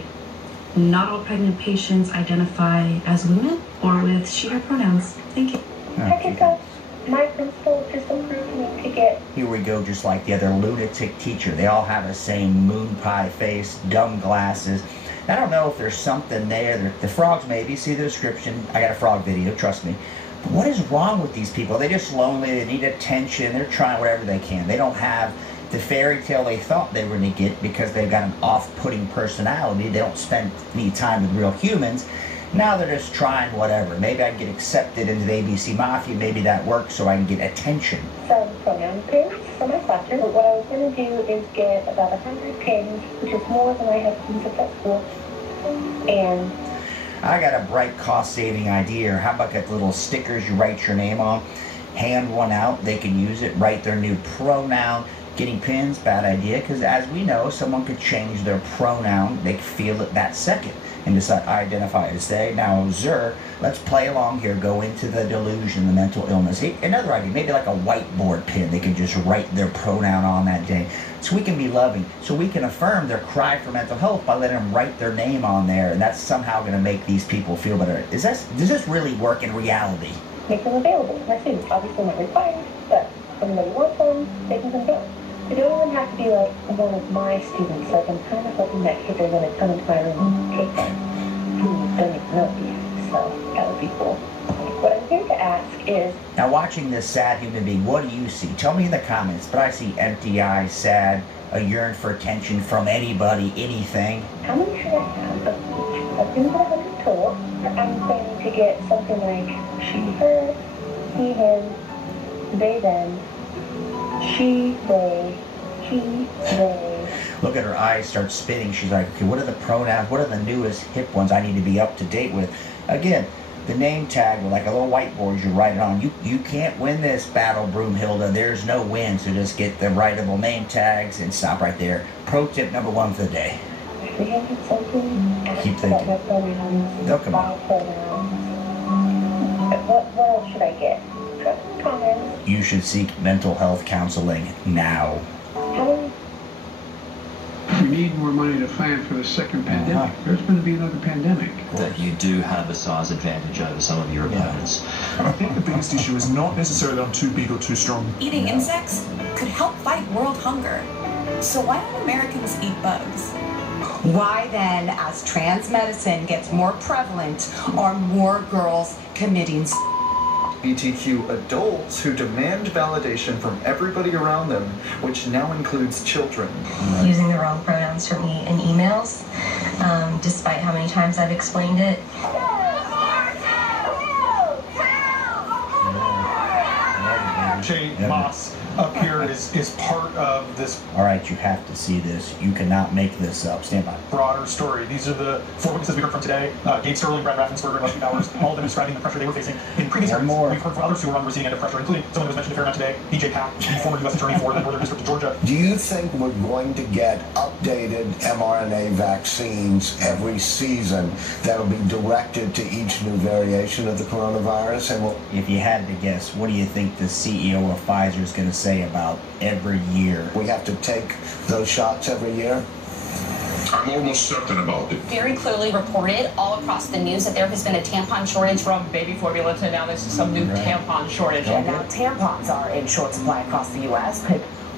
not all pregnant patients identify as women or with she, her pronouns. Thank you. My principal just approved me to get... Here we go, just like the other lunatic teacher. They all have the same moon pie face, dumb glasses. I don't know if there's something there. The frogs maybe, see the description. I got a frog video, trust me. But what is wrong with these people? They're just lonely, they need attention, they're trying whatever they can. They don't have the fairy tale they thought they were going to get because they've got an off-putting personality. They don't spend any time with real humans. Now they're just trying whatever. Maybe I can get accepted into the ABC Mafia, maybe that works so I can get attention. Some pronoun pins for my classroom. But what I was going to do is get about 100 pins, which is more than I have pins at school. And I got a bright cost-saving idea. How about that little stickers you write your name on? Hand one out, they can use it, write their new pronoun. Getting pins, bad idea, because as we know, someone could change their pronoun. They could feel it that second and decide, I identify as they. Now, let's play along here, go into the delusion, the mental illness. Another idea, maybe like a whiteboard pin. They can just write their pronoun on that day. So we can be loving. So we can affirm their cry for mental health by letting them write their name on there. And that's somehow going to make these people feel better. Does this really work in reality? Make them available to my students. Obviously not required, but if somebody wants them, they can come down. They don't even have to be like one of my students. Like I'm kind of hoping that kids are going to come into my room and take them who don't even know you. So that would be cool. What I'm here to ask is... Now watching this sad human being, what do you see? Tell me in the comments. But I see empty eyes, sad, a yearn for attention from anybody, anything. How many should I have of each? I've been 100 total. I'm planning to get something like she, her, he, him, they, them, she, they, he, they. Look at her eyes start spinning. She's like, okay, what are the pronouns? What are the newest hip ones I need to be up to date with? Again, the name tag with like a little whiteboard you write it on. You can't win this battle, Broomhilda. There's no win, so just get the writable name tags and stop right there. Pro tip number 1 for the day. Keep thinking. They'll come out. What else should I get? Comments. You should seek mental health counseling now. We need more money to plan for the second pandemic. There's going to be another pandemic. That you do have a size advantage over some of your opponents. I think the biggest issue is not necessarily I'm too big or too strong. Eating insects could help fight world hunger. So why don't Americans eat bugs? Why then, as trans medicine gets more prevalent, are more girls committing LGBTQ adults who demand validation from everybody around them, which now includes children. Using the wrong pronouns for me in emails, despite how many times I've explained it. Jay Moss up here is part of this. All right, you have to see this. You cannot make this up. Stand by. Broader story. These are the 4 witnesses we heard from today. Gabe Sterling, Brad Raffensperger, and Leslie Bowers. All of them describing the pressure they were facing in previous hearings. We've heard from others who were on the receiving end of pressure, including someone who was mentioned a fair amount today, BJ Pack, the former U.S. Attorney for the Northern District of Georgia. Do you think we're going to get updated mRNA vaccines every season that'll be directed to each new variation of the coronavirus? And if you had to guess, what do you think the CEO of Pfizer is going to say about every year? We have to take those shots every year? I'm almost certain about it. Very clearly reported all across the news that there has been a tampon shortage. From baby formula to now there's some new tampon shortage. And now tampons are in short supply across the U.S.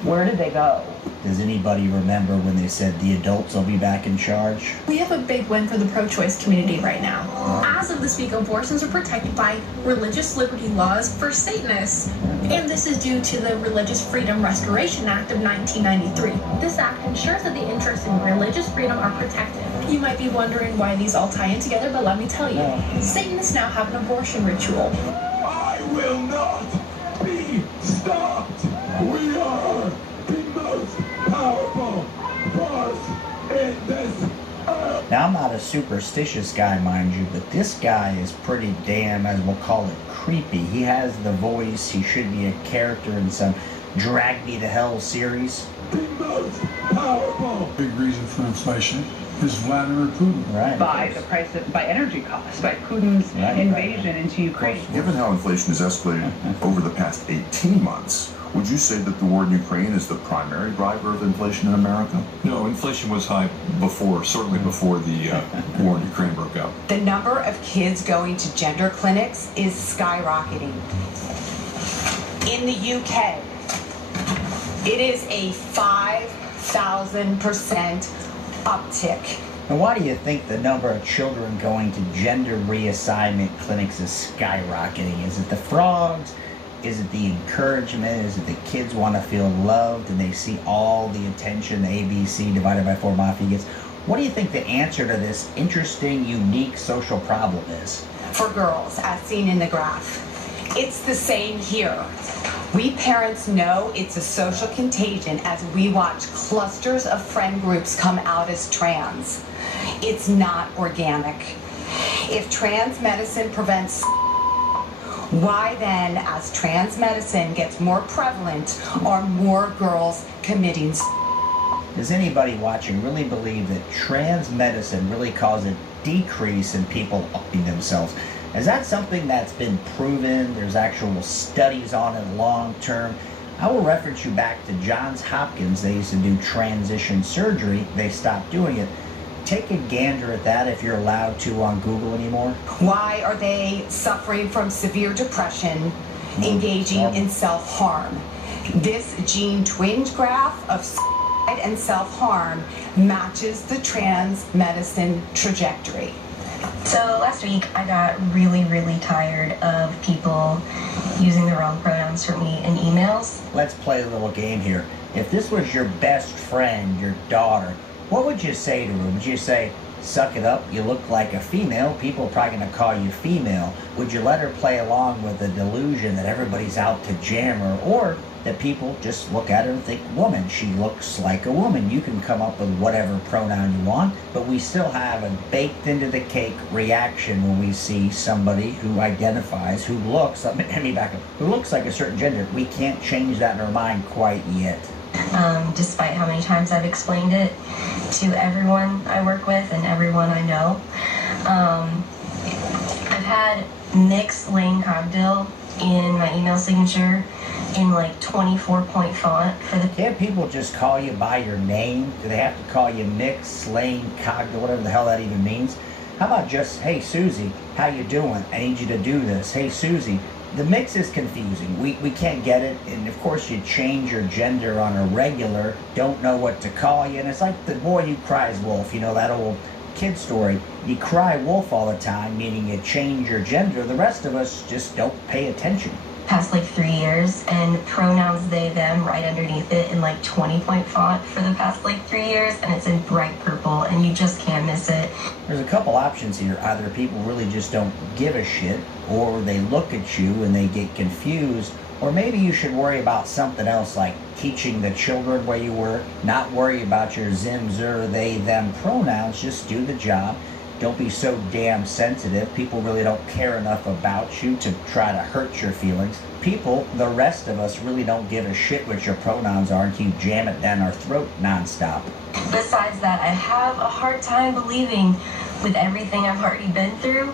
Where did they go? Does anybody remember when they said the adults will be back in charge? We have a big win for the pro-choice community right now. As of this week, abortions are protected by religious liberty laws for Satanists. And this is due to the Religious Freedom Restoration Act of 1993. This act ensures that the interests in religious freedom are protected. You might be wondering why these all tie in together, but let me tell you. Satanists now have an abortion ritual. I will not be stopped. We are the most powerful force in this earth. Now, I'm not a superstitious guy, mind you, but this guy is pretty damn, as we'll call it, creepy. He has the voice. He should be a character in some Drag Me to Hell series. The most powerful. Big reason for inflation is Vladimir Putin. Right. By energy costs, by Putin's invasion into Ukraine. Given how inflation has escalated over the past 18 months, would you say that the war in Ukraine is the primary driver of inflation in America? No, inflation was high before, certainly before the war in Ukraine broke out. The number of kids going to gender clinics is skyrocketing. In the UK, it is a 5,000% uptick. And why do you think the number of children going to gender reassignment clinics is skyrocketing? Is it the frogs? Is it the encouragement? Is it the kids want to feel loved and they see all the attention the ABC divided by 4 mafia gets? What do you think the answer to this interesting, unique social problem is? For girls, as seen in the graph, it's the same here. We parents know it's a social contagion as we watch clusters of friend groups come out as trans. It's not organic. If trans medicine prevents, why then, as trans medicine gets more prevalent, are more girls committing? Does anybody watching really believe that trans medicine really caused a decrease in people upping themselves? Is that something that's been proven? There's actual studies on it long term. I will reference you back to Johns Hopkins. They used to do transition surgery. They stopped doing it. Take a gander at that if you're allowed to on Google anymore. Why are they suffering from severe depression, engaging in self-harm? This gene twinge graph of suicide and self-harm matches the trans medicine trajectory. So last week I got really, really tired of people using the wrong pronouns for me in emails. Let's play a little game here. If this was your best friend, your daughter, what would you say to her? Would you say, suck it up, you look like a female, people are probably going to call you female? Would you let her play along with the delusion that everybody's out to jam her, or that people just look at her and think, woman, she looks like a woman? You can come up with whatever pronoun you want, but we still have a baked into the cake reaction when we see somebody who identifies, who looks, let me back up, who looks like a certain gender. We can't change that in our mind quite yet. Despite how many times I've explained it to everyone I work with and everyone I know. I've had Nick's Lane Cogdill in my email signature in like 24-point font for the... Can't people just call you by your name? Do they have to call you Mix, Lane, Cogdill, whatever the hell that even means? How about just, hey Susie, how you doing? I need you to do this. Hey Susie. The mix is confusing. We can't get it, and of course you change your gender on a regular, don't know what to call you, and it's like the boy who cries wolf, you know, that old kid story. You cry wolf all the time, meaning you change your gender. The rest of us just don't pay attention. Past like 3 years, and pronouns they, them right underneath it in like 20-point font for the past like 3 years, and it's in bright purple, and you just can't miss it. There's a couple options here. Either people really just don't give a shit, or they look at you and they get confused, or maybe you should worry about something else, like teaching the children where you work, not worry about your zim, zer, they, them pronouns, just do the job. Don't be so damn sensitive. People really don't care enough about you to try to hurt your feelings. People, the rest of us, really don't give a shit what your pronouns are until you jam it down our throat nonstop. Besides that, I have a hard time believing, with everything I've already been through,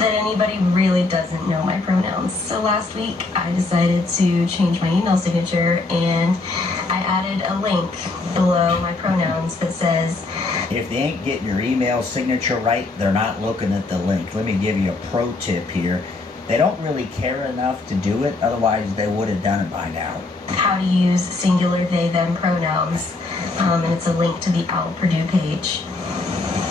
that anybody really doesn't know my pronouns. So last week, I decided to change my email signature, and I added a link below my pronouns that says, if they ain't getting your email signature right, they're not looking at the link. Let me give you a pro tip here. They don't really care enough to do it, otherwise they would have done it by now. how to use singular they, them pronouns, and it's a link to the OWL Purdue page.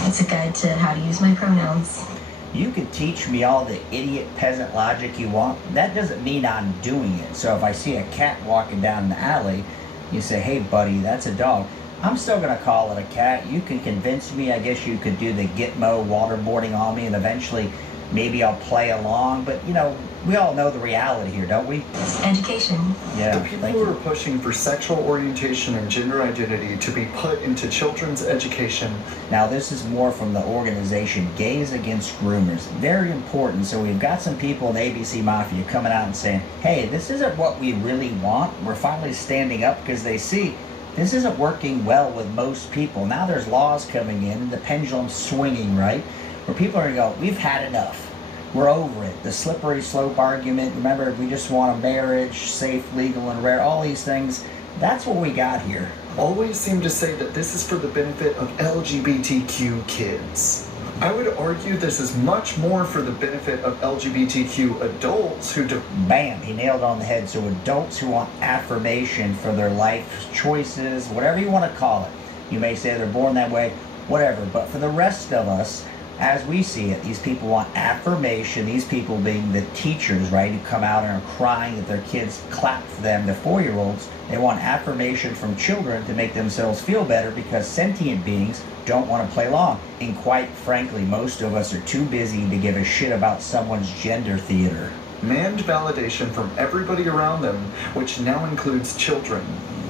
It's a guide to how to use my pronouns. You can teach me all the idiot peasant logic you want. That doesn't mean I'm doing it. So if I see a cat walking down the alley, you say, hey buddy, that's a dog. I'm still gonna call it a cat. You can convince me, I guess you could do the Gitmo waterboarding on me and eventually maybe I'll play along, but you know, we all know the reality here, don't we? Education. Yeah. The people who are pushing for sexual orientation and gender identity to be put into children's education. Now this is more from the organization Gays Against Groomers. Very important. So we've got some people in the ABC Mafia coming out and saying, hey, this isn't what we really want. We're finally standing up because they see this isn't working well with most people. Now there's laws coming in and the pendulum's swinging, right? Where people are going to go, we've had enough. We're over it. The slippery slope argument, remember, we just want a marriage, safe, legal, and rare, all these things. That's what we got here. Always seem to say that this is for the benefit of LGBTQ kids. I would argue this is much more for the benefit of LGBTQ adults who do. Bam, he nailed it on the head. So adults who want affirmation for their life choices, whatever you want to call it. You may say they're born that way, whatever. But for the rest of us, as we see it, these people want affirmation. These people being the teachers, right, who come out and are crying that their kids clap for them, the 4-year-olds. They want affirmation from children to make themselves feel better because sentient beings don't want to play along. And quite frankly, most of us are too busy to give a shit about someone's gender theater. Demand validation from everybody around them, which now includes children.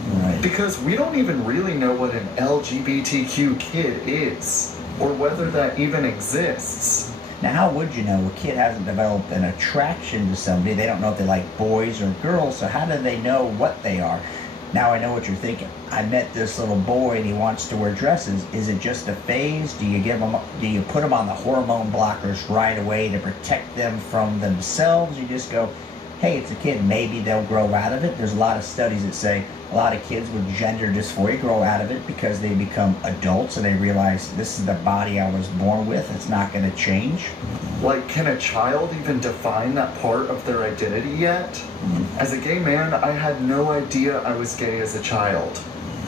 Right. Because we don't even really know what an LGBTQ kid is, or whether that even exists. Now, how would you know? A kid hasn't developed an attraction to somebody. They don't know if they like boys or girls, so how do they know what they are? Now I know what you're thinking. I met this little boy and he wants to wear dresses. Is it just a phase? Do you put them on the hormone blockers right away to protect them from themselves? You just go, hey, it's a kid, maybe they'll grow out of it. There's a lot of studies that say a lot of kids with gender dysphoria grow out of it because they become adults and they realize this is the body I was born with. It's not going to change. Like, can a child even define that part of their identity yet? As a gay man, I had no idea I was gay as a child.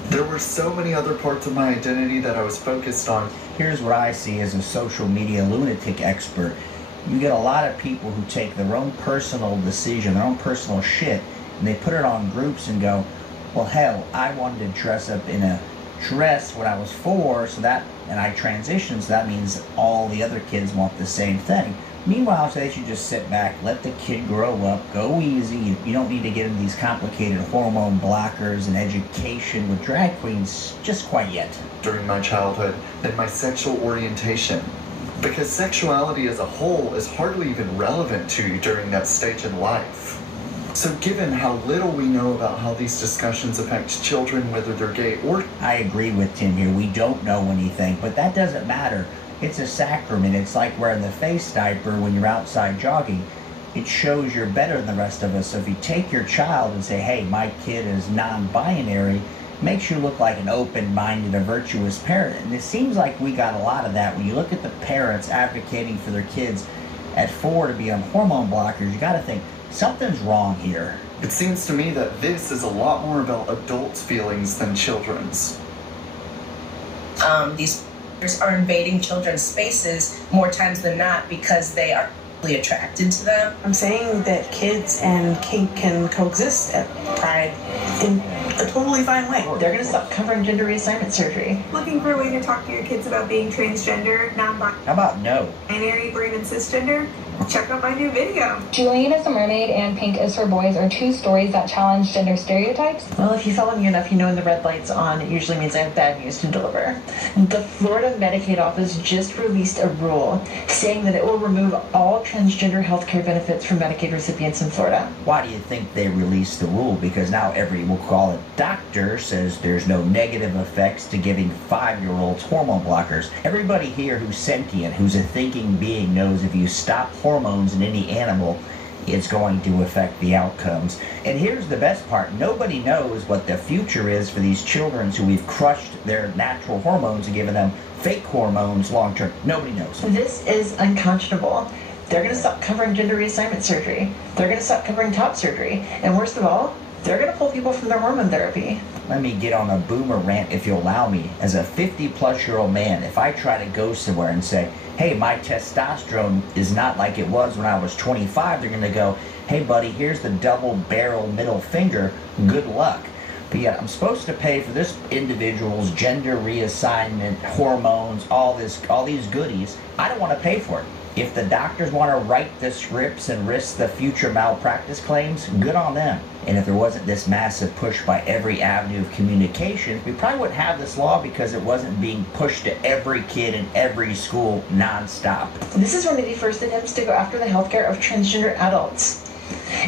There were so many other parts of my identity that I was focused on. Here's what I see as a social media lunatic expert. You get a lot of people who take their own personal decision, their own personal shit, and they put it on groups and go, well, hell, I wanted to dress up in a dress when I was 4, and I transitioned, so that means all the other kids want the same thing. Meanwhile, they should just sit back, let the kid grow up, go easy. You don't need to get into these complicated hormone blockers and education with drag queens just quite yet. During my childhood, than my sexual orientation. Because sexuality as a whole is hardly even relevant to you during that stage in life. So given how little we know about how these discussions affect children, whether they're gay or... I agree with Tim here. We don't know anything, but that doesn't matter. It's a sacrament. It's like wearing the face diaper when you're outside jogging. It shows you're better than the rest of us. So if you take your child and say, hey, my kid is non-binary, makes you look like an open-minded, a virtuous parent. And it seems like we got a lot of that. When you look at the parents advocating for their kids at 4 to be on hormone blockers, you got to think, something's wrong here. It seems to me that this is a lot more about adults' feelings than children's. These are invading children's spaces more times than not because they are attracted to them. I'm saying that kids and kink can coexist at Pride in a totally fine way. They're going to stop covering gender reassignment surgery. Looking for a way to talk to your kids about being transgender, non-binary, How about no? or even cisgender? Check out my new video. Julian is a mermaid and Pink is for boys are 2 stories that challenge gender stereotypes. Well, if you follow me enough, you know when the red light's on, it usually means I have bad news to deliver. The Florida Medicaid office just released a rule saying that it will remove all transgender healthcare benefits from Medicaid recipients in Florida. Why do you think they released the rule? Because now every, we'll call it doctor, says there's no negative effects to giving 5-year-olds hormone blockers. Everybody here who's sentient, who's a thinking being, knows if you stop hormones in any animal, it's going to affect the outcomes. And here's the best part. Nobody knows what the future is for these children who we've crushed their natural hormones and given them fake hormones long term. Nobody knows. This is unconscionable. They're going to stop covering gender reassignment surgery. They're going to stop covering top surgery. And worst of all, they're going to pull people from their hormone therapy. Let me get on a boomer rant, if you'll allow me. As a 50-plus-year-old man, if I try to go somewhere and say, hey, my testosterone is not like it was when I was 25, they're going to go, hey, buddy, here's the double-barrel middle finger. Good luck. But yet, I'm supposed to pay for this individual's gender reassignment, hormones, all these goodies. I don't want to pay for it. If the doctors want to write the scripts and risk the future malpractice claims, good on them. And if there wasn't this massive push by every avenue of communication, we probably wouldn't have this law because it wasn't being pushed to every kid in every school nonstop. This is one of the first attempts to go after the healthcare of transgender adults.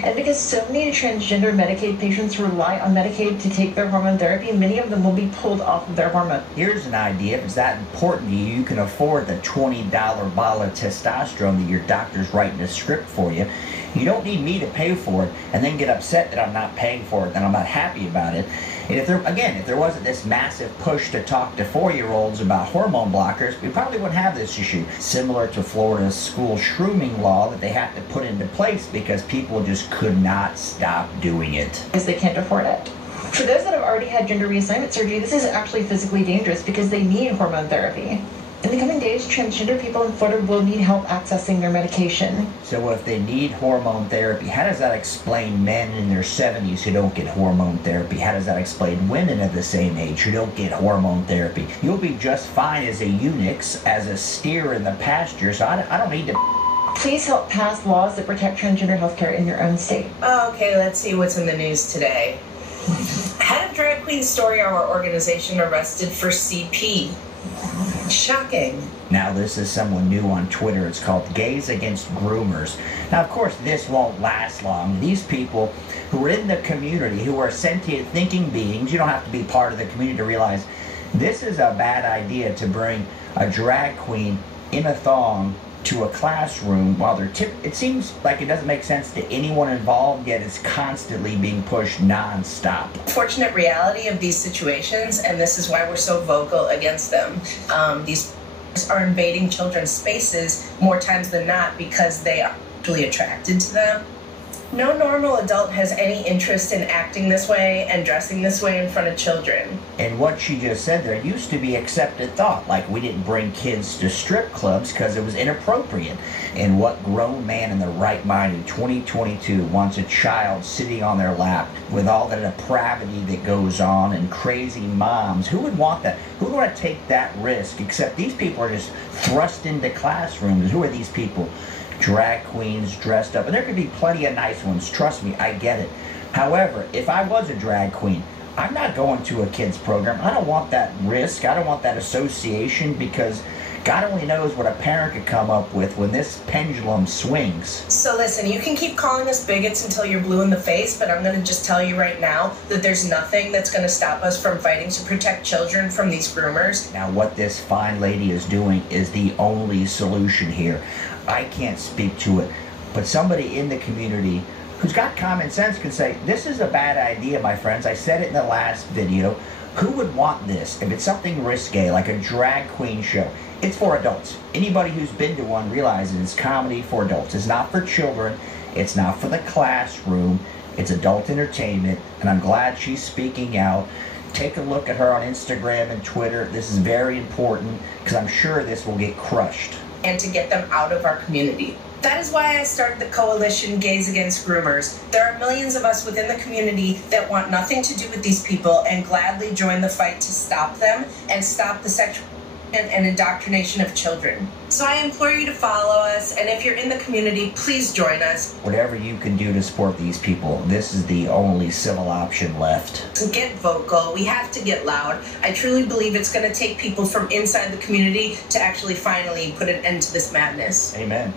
And because so many transgender Medicaid patients rely on Medicaid to take their hormone therapy, many of them will be pulled off of their hormone. Here's an idea. If it's that important to you, you can afford the $20 bottle of testosterone that your doctor's writing a script for you. You don't need me to pay for it and then get upset that I'm not paying for it and I'm not happy about it. And if there wasn't this massive push to talk to 4-year-olds about hormone blockers, we probably wouldn't have this issue. Similar to Florida's school shrooming law that they had to put into place because people just could not stop doing it. Because they can't afford it. For those that have already had gender reassignment surgery, this is actually physically dangerous because they need hormone therapy. In the coming days, transgender people in Florida will need help accessing their medication. So if they need hormone therapy, how does that explain men in their 70s who don't get hormone therapy? How does that explain women of the same age who don't get hormone therapy? You'll be just fine as a eunuch, as a steer in the pasture, so I don't need to... Please help pass laws that protect transgender healthcare in your own state. Okay, let's see what's in the news today. Head of Drag Queen Story Hour organization arrested for CP. Shocking. Now this is someone new on Twitter. It's called Gays Against Groomers. Now of course this won't last long. These people who are in the community, who are sentient thinking beings, you don't have to be part of the community to realize this is a bad idea to bring a drag queen in a thong to a classroom while they're it seems like it doesn't make sense to anyone involved, yet it's constantly being pushed non-stop. Fortunate reality of these situations, and this is why we're so vocal against them. These are invading children's spaces more times than not because they are actually attracted to them. No normal adult has any interest in acting this way and dressing this way in front of children. And what she just said there used to be accepted thought, like we didn't bring kids to strip clubs because it was inappropriate. And what grown man in the right mind in 2022 wants a child sitting on their lap with all the depravity that goes on and crazy moms? Who would want that? Who would want to take that risk? Except these people are just thrust into classrooms. Who are these people? Drag queens dressed up, and there could be plenty of nice ones, trust me, I get it. However, if I was a drag queen, I'm not going to a kids program. I don't want that risk, I don't want that association, because God only knows what a parent could come up with when this pendulum swings. So listen, you can keep calling us bigots until you're blue in the face, but I'm going to just tell you right now that there's nothing that's going to stop us from fighting to protect children from these groomers. Now what this fine lady is doing is the only solution here. I can't speak to it, but somebody in the community who's got common sense can say, this is a bad idea, my friends. I said it in the last video. Who would want this? If it's something risque, like a drag queen show, it's for adults. Anybody who's been to one realizes it's comedy for adults. It's not for children. It's not for the classroom. It's adult entertainment, and I'm glad she's speaking out. Take a look at her on Instagram and Twitter. This is very important, because I'm sure this will get crushed. And to get them out of our community. That is why I started the coalition Gays Against Groomers. There are millions of us within the community that want nothing to do with these people and gladly join the fight to stop them and stop the sexual and indoctrination of children. So I implore you to follow us, and if you're in the community, please join us. Whatever you can do to support these people, this is the only civil option left. Get vocal. We have to get loud. I truly believe it's going to take people from inside the community to actually finally put an end to this madness. Amen.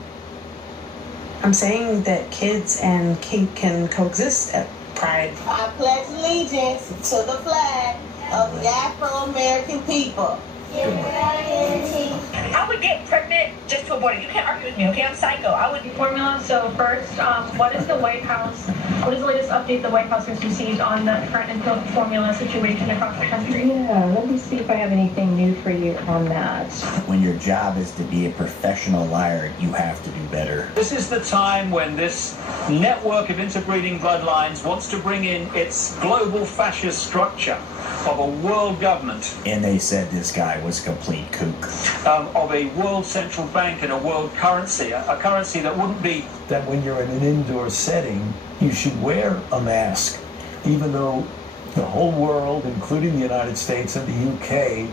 I'm saying that kids and kink can coexist at Pride. I pledge allegiance to the flag of the Afro-American people. I would get pregnant just to abort it. You can't argue with me, okay? I'm psycho. I would formula. So first, what is the White House What is the latest update the White House has received on the current infant formula situation across the country? Yeah, let me see if I have anything new for you on that. When your job is to be a professional liar, you have to do better. This is the time when this network of interbreeding bloodlines wants to bring in its global fascist structure of a world government. And they said this guy was a complete kook. Of a world central bank and a world currency, a currency that wouldn't be... That when you're in an indoor setting, you should wear a mask, even though the whole world, including the United States and the UK,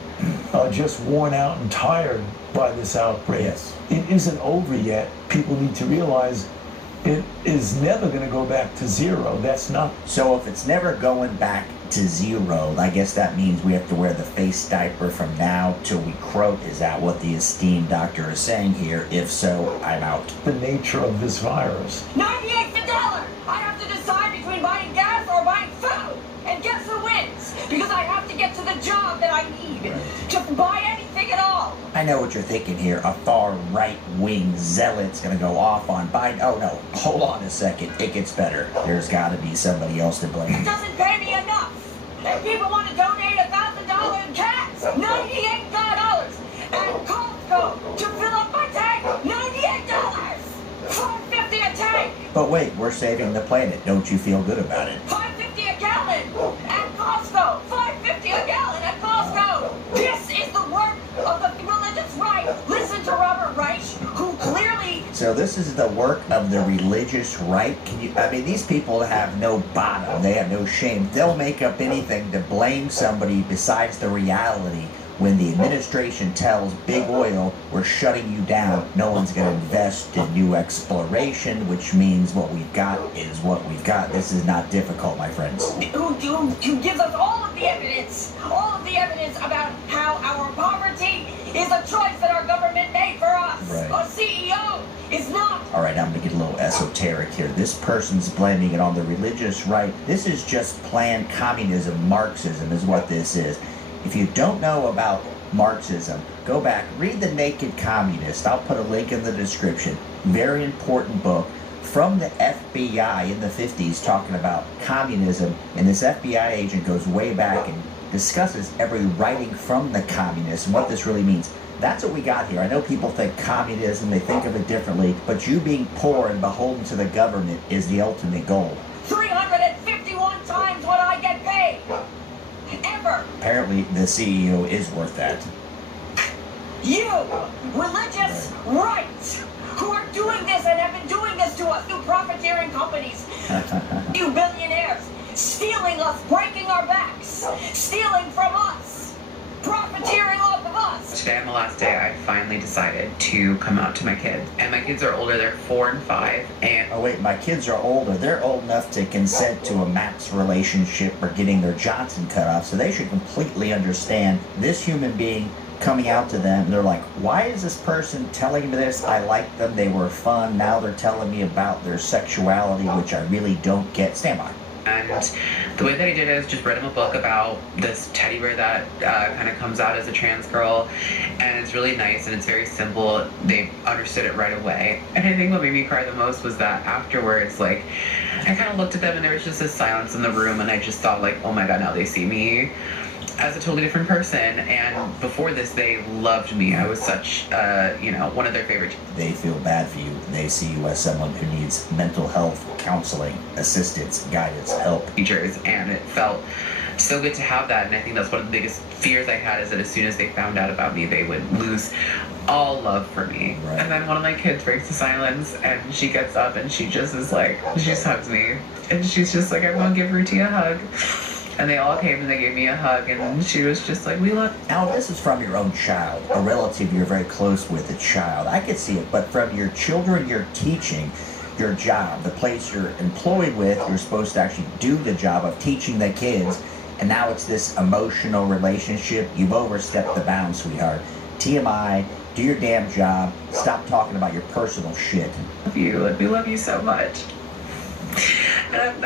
are just worn out and tired by this outbreak. Yes. It isn't over yet. People need to realize it is never going to go back to zero. That's not... So if it's never going back to zero, I guess that means we have to wear the face diaper from now till we croak. Is that what the esteemed doctor is saying here? If so, I'm out. The nature of this virus. 98 for dollar! I have to decide between buying gas or buying food! And guess who wins? Because I have to get to the job that I need to buy anything at all! I know what you're thinking here. A far right-wing zealot's gonna go off on Biden. Oh no, hold on a second. It gets better. There's gotta be somebody else to blame. It doesn't pay me enough! And people want to donate $1,000 in cash! $98! And Costco to fill up my tank! $98! $5.50 a tank! But wait, we're saving the planet. Don't you feel good about it? $5.50 a gallon at Costco! $5.50 a gallon at Costco! This is the work of the religious right! Listen to Robert Reich, who clearly... So this is the work of the religious right? I mean, these people have no bottom. They have no shame. They'll make up anything to blame somebody besides the reality. When the administration tells Big Oil, we're shutting you down, no one's going to invest in new exploration, which means what we've got is what we've got. This is not difficult, my friends. Who gives us all of the evidence about how our poverty is a choice that our government made for us. Right. A CEO is not. All right, I'm going to get a little esoteric here. This person's blaming it on the religious right. This is just planned communism. Marxism is what this is. If you don't know about Marxism, go back, read The Naked Communist. I'll put a link in the description. Very important book from the FBI in the 50s talking about communism. And this FBI agent goes way back and discusses every writing from the communists and what this really means. That's what we got here. I know people think communism, they think of it differently, but you being poor and beholden to the government is the ultimate goal. 351 times what I get paid! Ever! Apparently, the CEO is worth that. You, religious rights, who are doing this and have been doing this to us through profiteering companies. You billionaires, stealing us, breaking our backs, stealing from us, profiteering off of us. Today on the last day, I finally decided to come out to my kids. And my kids are older, they're 4 and 5, and... Oh wait, my kids are older. They're old enough to consent to a MAPS relationship or getting their Johnson cut off, so they should completely understand this human being coming out to them. They're like, why is this person telling me this? I like them, they were fun, now they're telling me about their sexuality, which I really don't get. Stand by. And the way that I did it is just read him a book about this teddy bear that kind of comes out as a trans girl, and it's really nice and it's very simple. They understood it right away. And I think what made me cry the most was that afterwards, like, I kind of looked at them and there was just this silence in the room, and I just thought, like, oh my god, now they see me as a totally different person. And before this, they loved me. I was such, one of their favorites. They feel bad for you. They see you as someone who needs mental health, counseling, assistance, guidance, help. Teachers, and it felt so good to have that. And I think that's one of the biggest fears I had, is that as soon as they found out about me, they would lose all love for me. Right. And then one of my kids breaks the silence, and she gets up and she just is like, she just hugs me. And she's just like, everyone give Ruti a hug. And they all came and they gave me a hug, and she was just like, we love. Now, this is from your own child, a relative you're very close with, a child. I could see it, but from your children you're teaching, your job, the place you're employed with, you're supposed to actually do the job of teaching the kids, and now it's this emotional relationship. You've overstepped the bounds, sweetheart. TMI, do your damn job. Stop talking about your personal shit. Love you. Like, we love you so much. And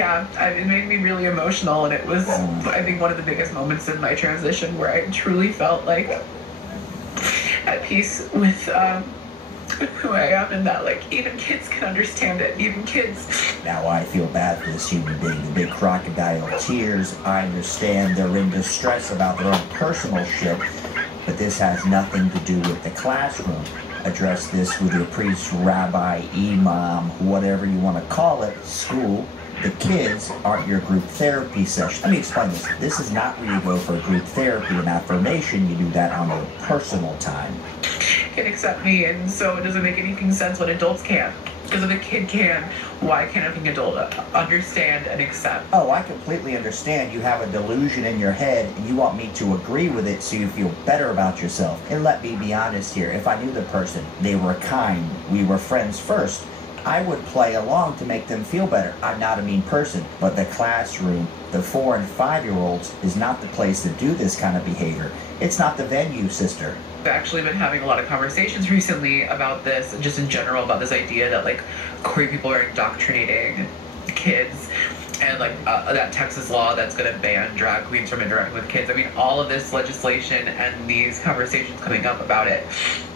it made me really emotional, and it was, I think, one of the biggest moments in my transition where I truly felt like at peace with who I am, and that like even kids can understand it, even kids. Now I feel bad for this human being, the big crocodile tears. I understand they're in distress about their own personal shit, but this has nothing to do with the classroom. Address this with your priest, rabbi, imam, whatever you want to call it, school. The kids aren't your group therapy session. Let me explain this. This is not where you go for group therapy and affirmation. You do that on your personal time. Can accept me, and so it doesn't make anything sense what adults can. Because if a kid can, why can't an adult understand and accept? Oh, I completely understand. You have a delusion in your head and you want me to agree with it so you feel better about yourself. And let me be honest here. If I knew the person, they were kind, we were friends first, I would play along to make them feel better. I'm not a mean person, but the classroom, the 4 and 5-year-olds, is not the place to do this kind of behavior. It's not the venue, sister. I've actually been having a lot of conversations recently about this, just in general, about this idea that like queer people are indoctrinating kids, and like that Texas law that's going to ban drag queens from interacting with kids. I mean, all of this legislation and these conversations coming up about it.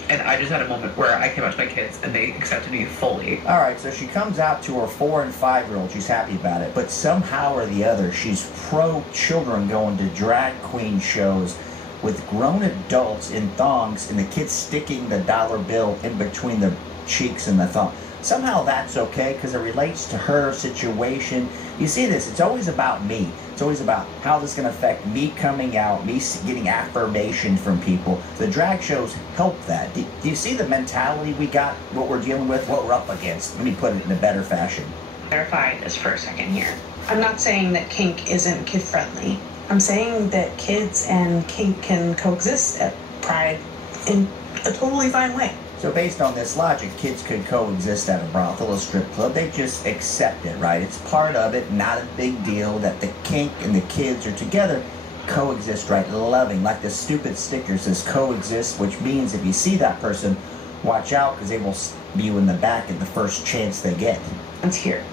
And I just had a moment where I came out to my kids and they accepted me fully. All right, so she comes out to her 4 and 5-year-old. She's happy about it. But somehow or the other, she's pro-children going to drag queen shows with grown adults in thongs and the kids sticking the dollar bill in between the cheeks and the thong. Somehow that's okay because it relates to her situation. You see this, it's always about me. It's always about how this is going to affect me coming out, me getting affirmation from people. The drag shows help that. Do you see the mentality we got, what we're dealing with, what we're up against? Let me put it in a better fashion. Clarify this for a second here. I'm not saying that kink isn't kid-friendly. I'm saying that kids and kink can coexist at Pride in a totally fine way. So based on this logic, kids could coexist at a brothel or strip club. They just accept it, right? It's part of it, not a big deal that the kink and the kids are together. Coexist, right? Loving, like the stupid sticker says coexist, which means if you see that person, watch out because they will stab you in the back at the first chance they get. It's here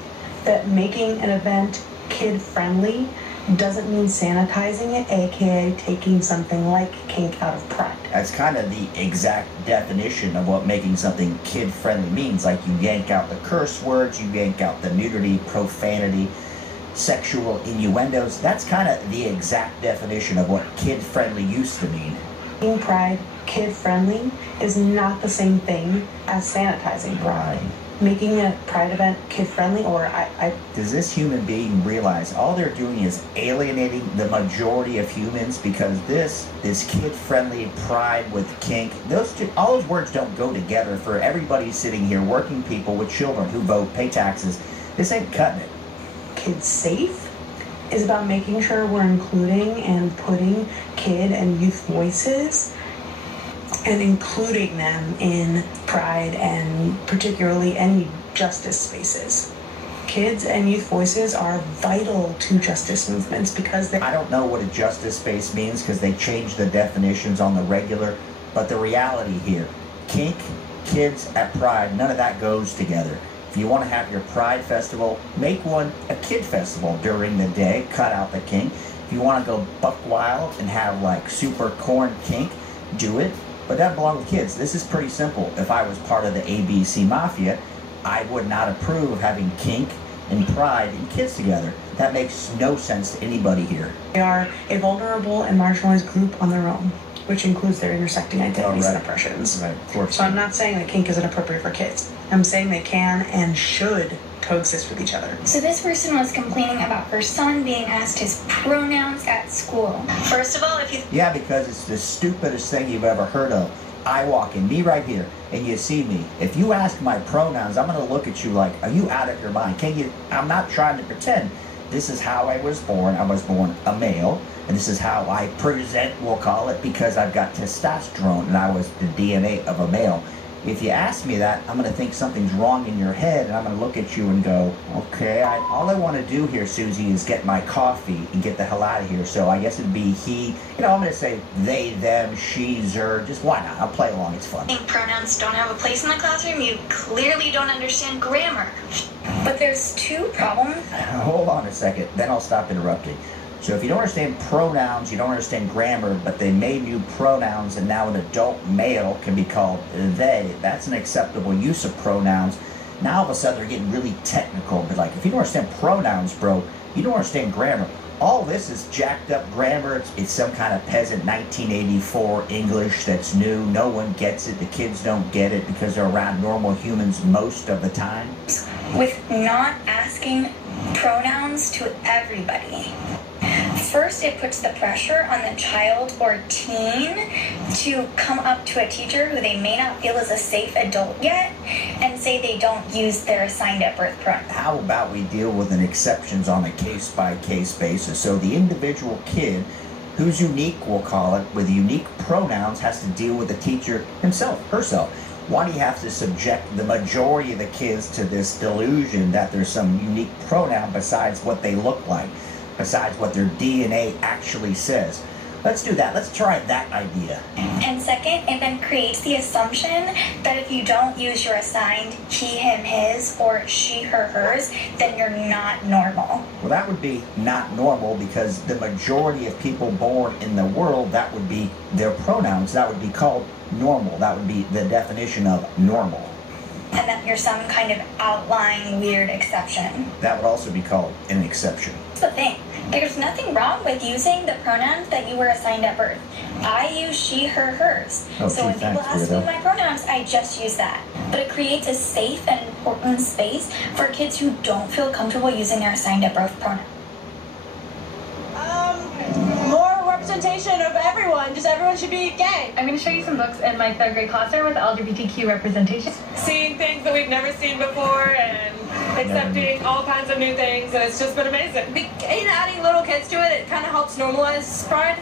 that making an event kid-friendly doesn't mean sanitizing it, aka taking something like kink out of Pride. That's kind of the exact definition of what making something kid-friendly means. Like you yank out the curse words, you yank out the nudity, profanity, sexual innuendos. That's kind of the exact definition of what kid-friendly used to mean. Making Pride kid-friendly is not the same thing as sanitizing Pride. Making a Pride event kid-friendly, or Does this human being realize all they're doing is alienating the majority of humans? Because this kid-friendly Pride with kink, all those words don't go together for everybody sitting here, working people with children who vote, pay taxes. This ain't cutting it. Kids safe is about making sure we're including and putting kid and youth voices and including them in Pride and particularly any justice spaces. Kids and youth voices are vital to justice movements because I don't know what a justice space means because they change the definitions on the regular, but the reality here, kink, kids at Pride, none of that goes together. If you want to have your Pride festival, make one a kid festival during the day, cut out the kink. If you want to go buck wild and have like super corn kink, do it. But that belongs with kids. This is pretty simple. If I was part of the ABC Mafia, I would not approve of having kink and Pride and kids together. That makes no sense to anybody here. They are a vulnerable and marginalized group on their own, which includes their intersecting identities and oppressions. Right, of course. So I'm not saying that kink isn't appropriate for kids. I'm saying they can and should coexist with each other. So this person was complaining about her son being asked his pronouns at school. First of all, if you... Yeah, because it's the stupidest thing you've ever heard of. I walk in, me right here, and you see me. If you ask my pronouns, I'm going to look at you like, are you out of your mind? I'm not trying to pretend. This is how I was born. I was born a male, and this is how I present, we'll call it, because I've got testosterone, and I was the DNA of a male. If you ask me that, I'm going to think something's wrong in your head, and I'm going to look at you and go, okay, all I want to do here, Susie, is get my coffee and get the hell out of here. So I guess it'd be he. I'm going to say they, them, she, her. Just why not? I'll play along. It's fun. Pronouns don't have a place in the classroom. You clearly don't understand grammar. But there's two problems. Hold on a second. Then I'll stop interrupting. So if you don't understand pronouns, you don't understand grammar, but they made new pronouns and now an adult male can be called they, that's an acceptable use of pronouns. Now all of a sudden they're getting really technical, but like if you don't understand pronouns, bro, you don't understand grammar. All this is jacked up grammar. It's some kind of peasant 1984 English that's new. No one gets it. The kids don't get it because they're around normal humans most of the time. With not asking pronouns to everybody. First, it puts the pressure on the child or teen to come up to a teacher who they may not feel is a safe adult yet and say they don't use their assigned at birth pronoun. How about we deal with an exceptions on a case-by-case basis? So the individual kid who's unique, we'll call it, with unique pronouns has to deal with the teacher himself, herself. Why do you have to subject the majority of the kids to this delusion that there's some unique pronoun besides what they look like? Besides what their DNA actually says? Let's do that. Let's try that idea. And second, it then creates the assumption that if you don't use your assigned he, him, his, or she, her, hers, then you're not normal. Well, that would be not normal because the majority of people born in the world, that would be their pronouns. That would be called normal. That would be the definition of normal. And that you're some kind of outlying weird exception. That would also be called an exception. That's the thing. There's nothing wrong with using the pronouns that you were assigned at birth. I use she, her, hers. So when people ask me my pronouns, I just use that. But it creates a safe and important space for kids who don't feel comfortable using their assigned at birth pronoun. More representation of everyone. Just everyone should be gay. I'm going to show you some books in my 3rd grade classroom with LGBTQ representation. Seeing things that we've never seen before and accepting all kinds of new things, and it's just been amazing. And adding little kids to it, it kind of helps normalize pride.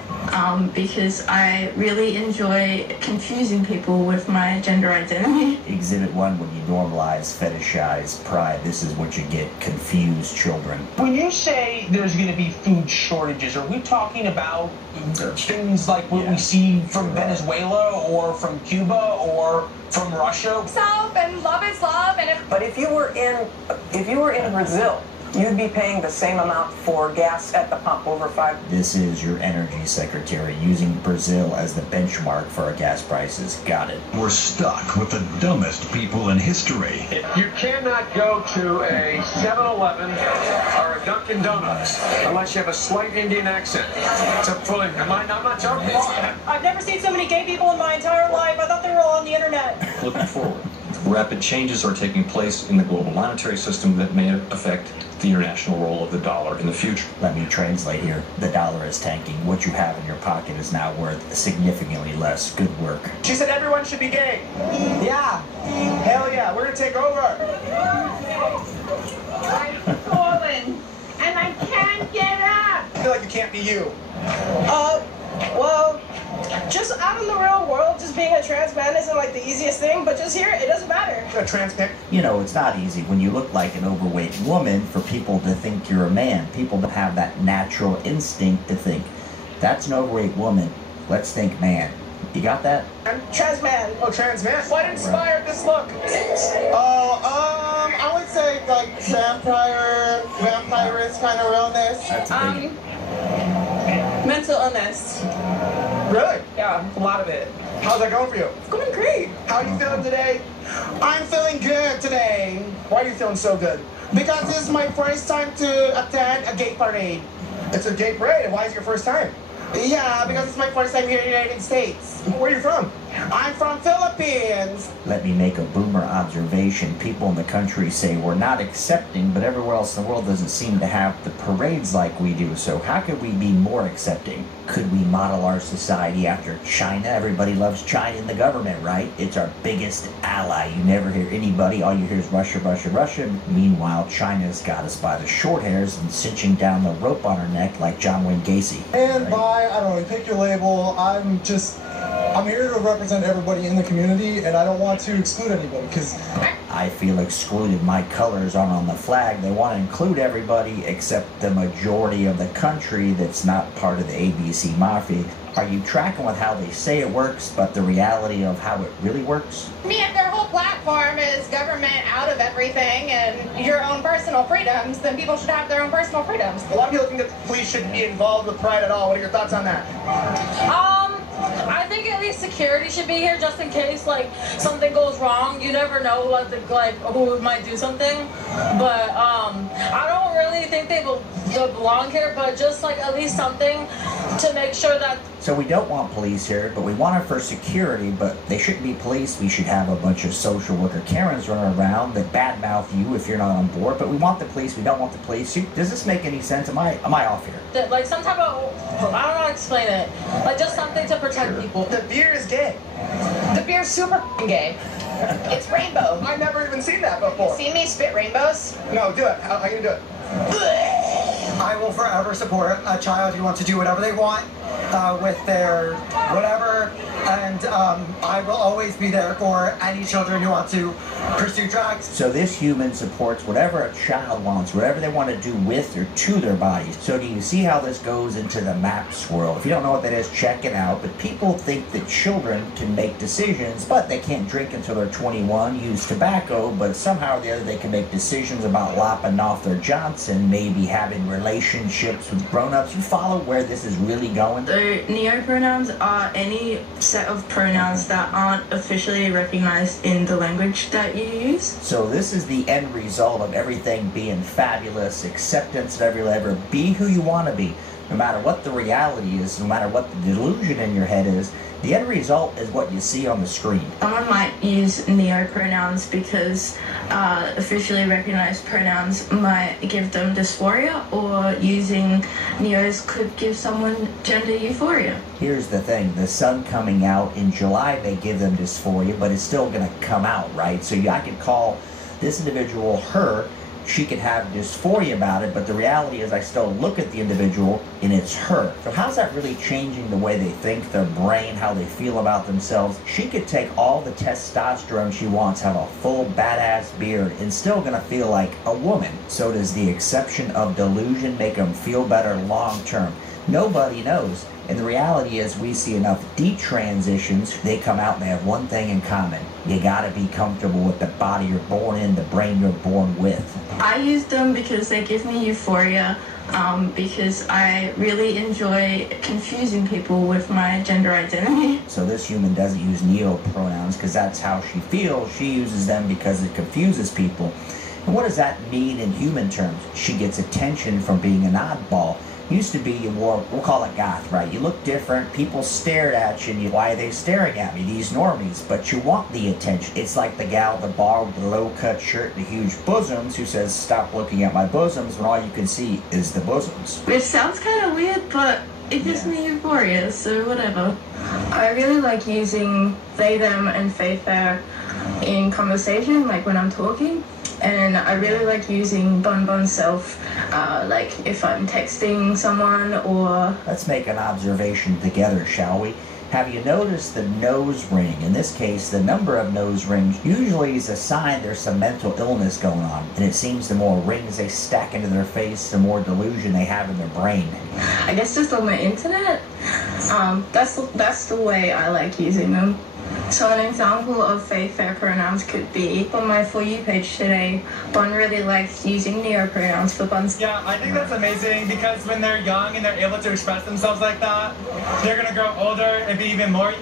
Because I really enjoy confusing people with my gender identity. Exhibit 1, when you normalize, fetishize pride, this is what you get: confused children. When you say there's going to be food shortages, are we talking about things like what we see from Venezuela or from Cuba or from Russia? Self and love is love, and But if you were in Brazil, you'd be paying the same amount for gas at the pump, over $5. This is your energy secretary using Brazil as the benchmark for our gas prices. Got it. We're stuck with the dumbest people in history. You cannot go to a 7-Eleven or a Dunkin' Donuts unless you have a slight Indian accent. It's a fully, I'm not joking. I've never seen so many gay people in my entire life. I thought they were all on the internet. Looking forward, rapid changes are taking place in the global monetary system that may affect the international role of the dollar in the future. Let me translate here. The dollar is tanking. What you have in your pocket is now worth significantly less. Good work. She said everyone should be gay. Yeah. Hell yeah. We're going to take over. I've fallen, and I can't get up. I feel like you can't be you. Well, just out in the real world, just being a trans man isn't like the easiest thing, but just here, it doesn't matter. A trans man? You know, it's not easy when you look like an overweight woman for people to think you're a man. People don't have that natural instinct to think, that's an overweight woman, let's think man. You got that? I'm trans man. Oh, trans man. What inspired this look? I would say like vampirist kind of realness. That's a big Mental illness. Really? Yeah, a lot of it. How's that going for you? It's going great. How are you feeling today? I'm feeling good today Why are you feeling so good? because this is my first time to attend a gay parade. It's a gay parade. Why is it your first time? Yeah, because it's my first time here in the United States. Where are you from? I'm from Philippines. Let me make a boomer observation. People in the country say we're not accepting, but everywhere else in the world doesn't seem to have the parades like we do. So how could we be more accepting? Could we model our society after China? Everybody loves China in the government, right? It's our biggest ally. You never hear anybody. All you hear is Russia, Russia, Russia. Meanwhile, China's got us by the short hairs and cinching down the rope on our neck like John Wayne Gacy. And by, I don't know, pick your label. I'm here to represent everybody in the community, and I don't want to exclude anybody, because I feel excluded. My colors aren't on the flag. They want to include everybody except the majority of the country that's not part of the ABC Mafia. Are you tracking with how they say it works, but the reality of how it really works? I mean, if their whole platform is government out of everything and your own personal freedoms, then people should have their own personal freedoms. A lot of people think that the police shouldn't be involved with Pride at all. What are your thoughts on that? I think at least security should be here just in case, like, something goes wrong. You never know, like who might do something. But I don't really think they belong here, but just, like, at least something to make sure that... So we don't want police here, but we want it for security, but they shouldn't be police. We should have a bunch of social worker Karens running around that badmouth you if you're not on board, but we want the police, we don't want the police. Does this make any sense? Am I off here? Like some type of... I don't know how to explain it. Like just something to protect people. The beer is gay. The beer's super gay. It's rainbow. I've never even seen that before. See me spit rainbows? No, do it. How are you gonna do it? I will forever support a child who wants to do whatever they want with their whatever, and I will always be there for any children who want to pursue drugs. So this human supports whatever a child wants, whatever they want to do with or to their bodies. So do you see how this goes into the MAPS world? If you don't know what that is, check it out. But people think that children can make decisions, but they can't drink until they're 21, use tobacco, but somehow or the other they can make decisions about lopping off their Johnson, maybe having relationships with grown-ups. You follow where this is really going? So neopronouns are any set of pronouns that aren't officially recognized in the language that you use. So this is the end result of everything being fabulous, acceptance at every level. Be who you want to be, no matter what the reality is, no matter what the delusion in your head is. The end result is what you see on the screen. Someone might use neopronouns because officially recognized pronouns might give them dysphoria, or using neos could give someone gender euphoria. Here's the thing, the sun coming out in July may give them dysphoria, but it's still going to come out, right? So I could call this individual her, she could have dysphoria about it, but the reality is I still look at the individual and it's her. So how's that really changing the way they think, their brain, how they feel about themselves? She could take all the testosterone she wants, have a full badass beard, and still gonna feel like a woman. So does the exception of delusion make them feel better long term? Nobody knows. And the reality is we see enough detransitions, they come out and they have one thing in common. You gotta be comfortable with the body you're born in, the brain you're born with. I use them because they give me euphoria, because I really enjoy confusing people with my gender identity. So this human doesn't use neo-pronouns because that's how she feels. She uses them because it confuses people. And what does that mean in human terms? She gets attention from being an oddball. Used to be you wore, we'll call it goth, right? You look different, people stared at you, and why are they staring at me? These normies, but you want the attention. It's like the gal at the bar with the low-cut shirt and the huge bosoms who says, stop looking at my bosoms, when all you can see is the bosoms. Which sounds kind of weird, but it gives me euphoria, so whatever. I really like using they, them, and they, their in conversation, like when I'm talking. And I really like using bun bun self, like if I'm texting someone or... Let's make an observation together, shall we? Have you noticed the nose ring? In this case, the number of nose rings usually is a sign there's some mental illness going on. And it seems the more rings they stack into their face, the more delusion they have in their brain. I guess just on the internet, that's the way I like using them. So an example of fake fair pronouns could be, on my For You page today, Bun really likes using neopronouns for buns. Yeah, I think that's amazing because when they're young and they're able to express themselves like that, they're gonna grow older and be even more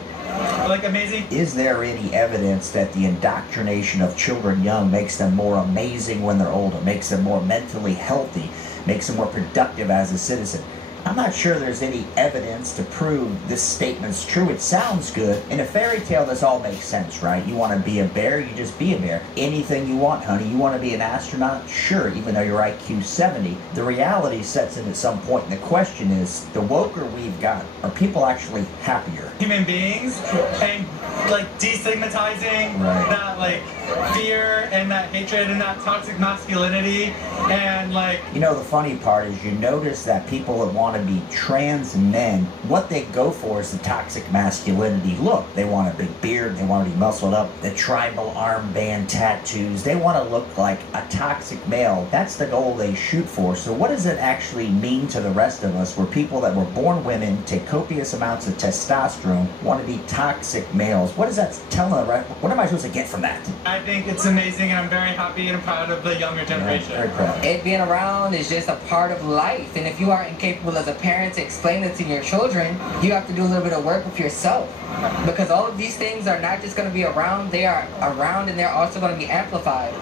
amazing. Is there any evidence that the indoctrination of children young makes them more amazing when they're older, makes them more mentally healthy, makes them more productive as a citizen? I'm not sure there's any evidence to prove this statement's true. It sounds good. In a fairy tale, this all makes sense, right? You want to be a bear, you just be a bear. Anything you want, honey. You want to be an astronaut? Sure, even though your IQ's 70. The reality sets in at some point, and the question is, the woker we've got, are people actually happier? Human beings, and like destigmatizing that, like, fear and that hatred and that toxic masculinity, and like... You know, the funny part is you notice that people that want to be trans men, what they go for is the toxic masculinity look. They want a big beard, they want to be muscled up, the tribal armband tattoos. They want to look like a toxic male. That's the goal they shoot for. So what does it actually mean to the rest of us, where people that were born women, take copious amounts of testosterone, want to be toxic males? What is that telling the rest? What am I supposed to get from that? I think it's amazing, and I'm very happy and proud of the younger generation. Very proud. It being around is just a part of life, and if you are incapable as a parent to explain it to your children, you have to do a little bit of work with yourself, because all of these things are not just going to be around, they are around and they're also going to be amplified.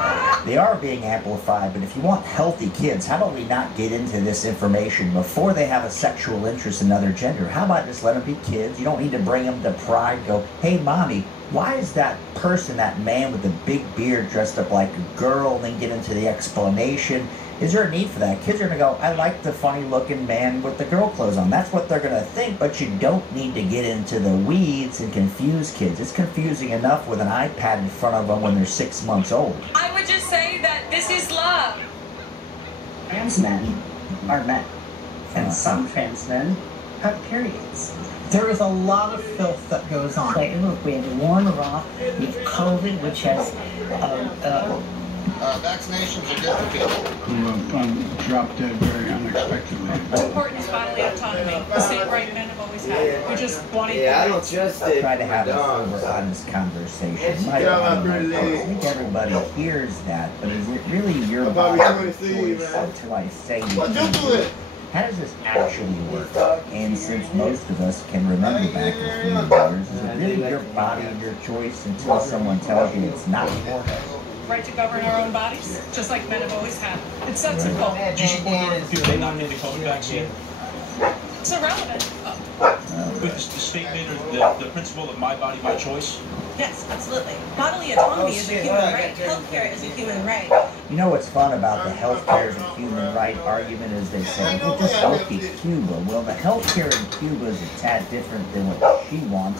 They are being amplified, but if you want healthy kids, how about we not get into this information before they have a sexual interest in another gender? How about just let them be kids? You don't need to bring them to Pride. Go, hey mommy, why is that person, that man with the big beard dressed up like a girl, and then get into the explanation? Is there a need for that? Kids are going to go, I like the funny looking man with the girl clothes on. That's what they're going to think, but you don't need to get into the weeds and confuse kids. It's confusing enough with an iPad in front of them when they're 6 months old. I would just say that this is love. Trans men are men, and some trans men have periods. There is a lot of filth that goes on. Like, look, we have war in Iraq, we have COVID, which has vaccinations are good for people. Who dropped dead very unexpectedly. What's important is bodily autonomy. The same right men have always had. We just want equal I rights. try to have an honest conversation. I think everybody hears that, but is it really your body choice until I say it? How does this actually work? And since most of us can remember back a few years, is it really your body and your choice until someone tells you it's not anymore? Right to govern our own bodies, just like men have always had. It's that simple. Do you support your people they not need the COVID vaccine? It's irrelevant. With the statement or the principle of my body, my choice? Yes, absolutely. Bodily autonomy is a human right. Healthcare is a human right. You know what's fun about the healthcare is a human right argument is they say, well, just look at Cuba. Well, the healthcare in Cuba is a tad different than what she wants.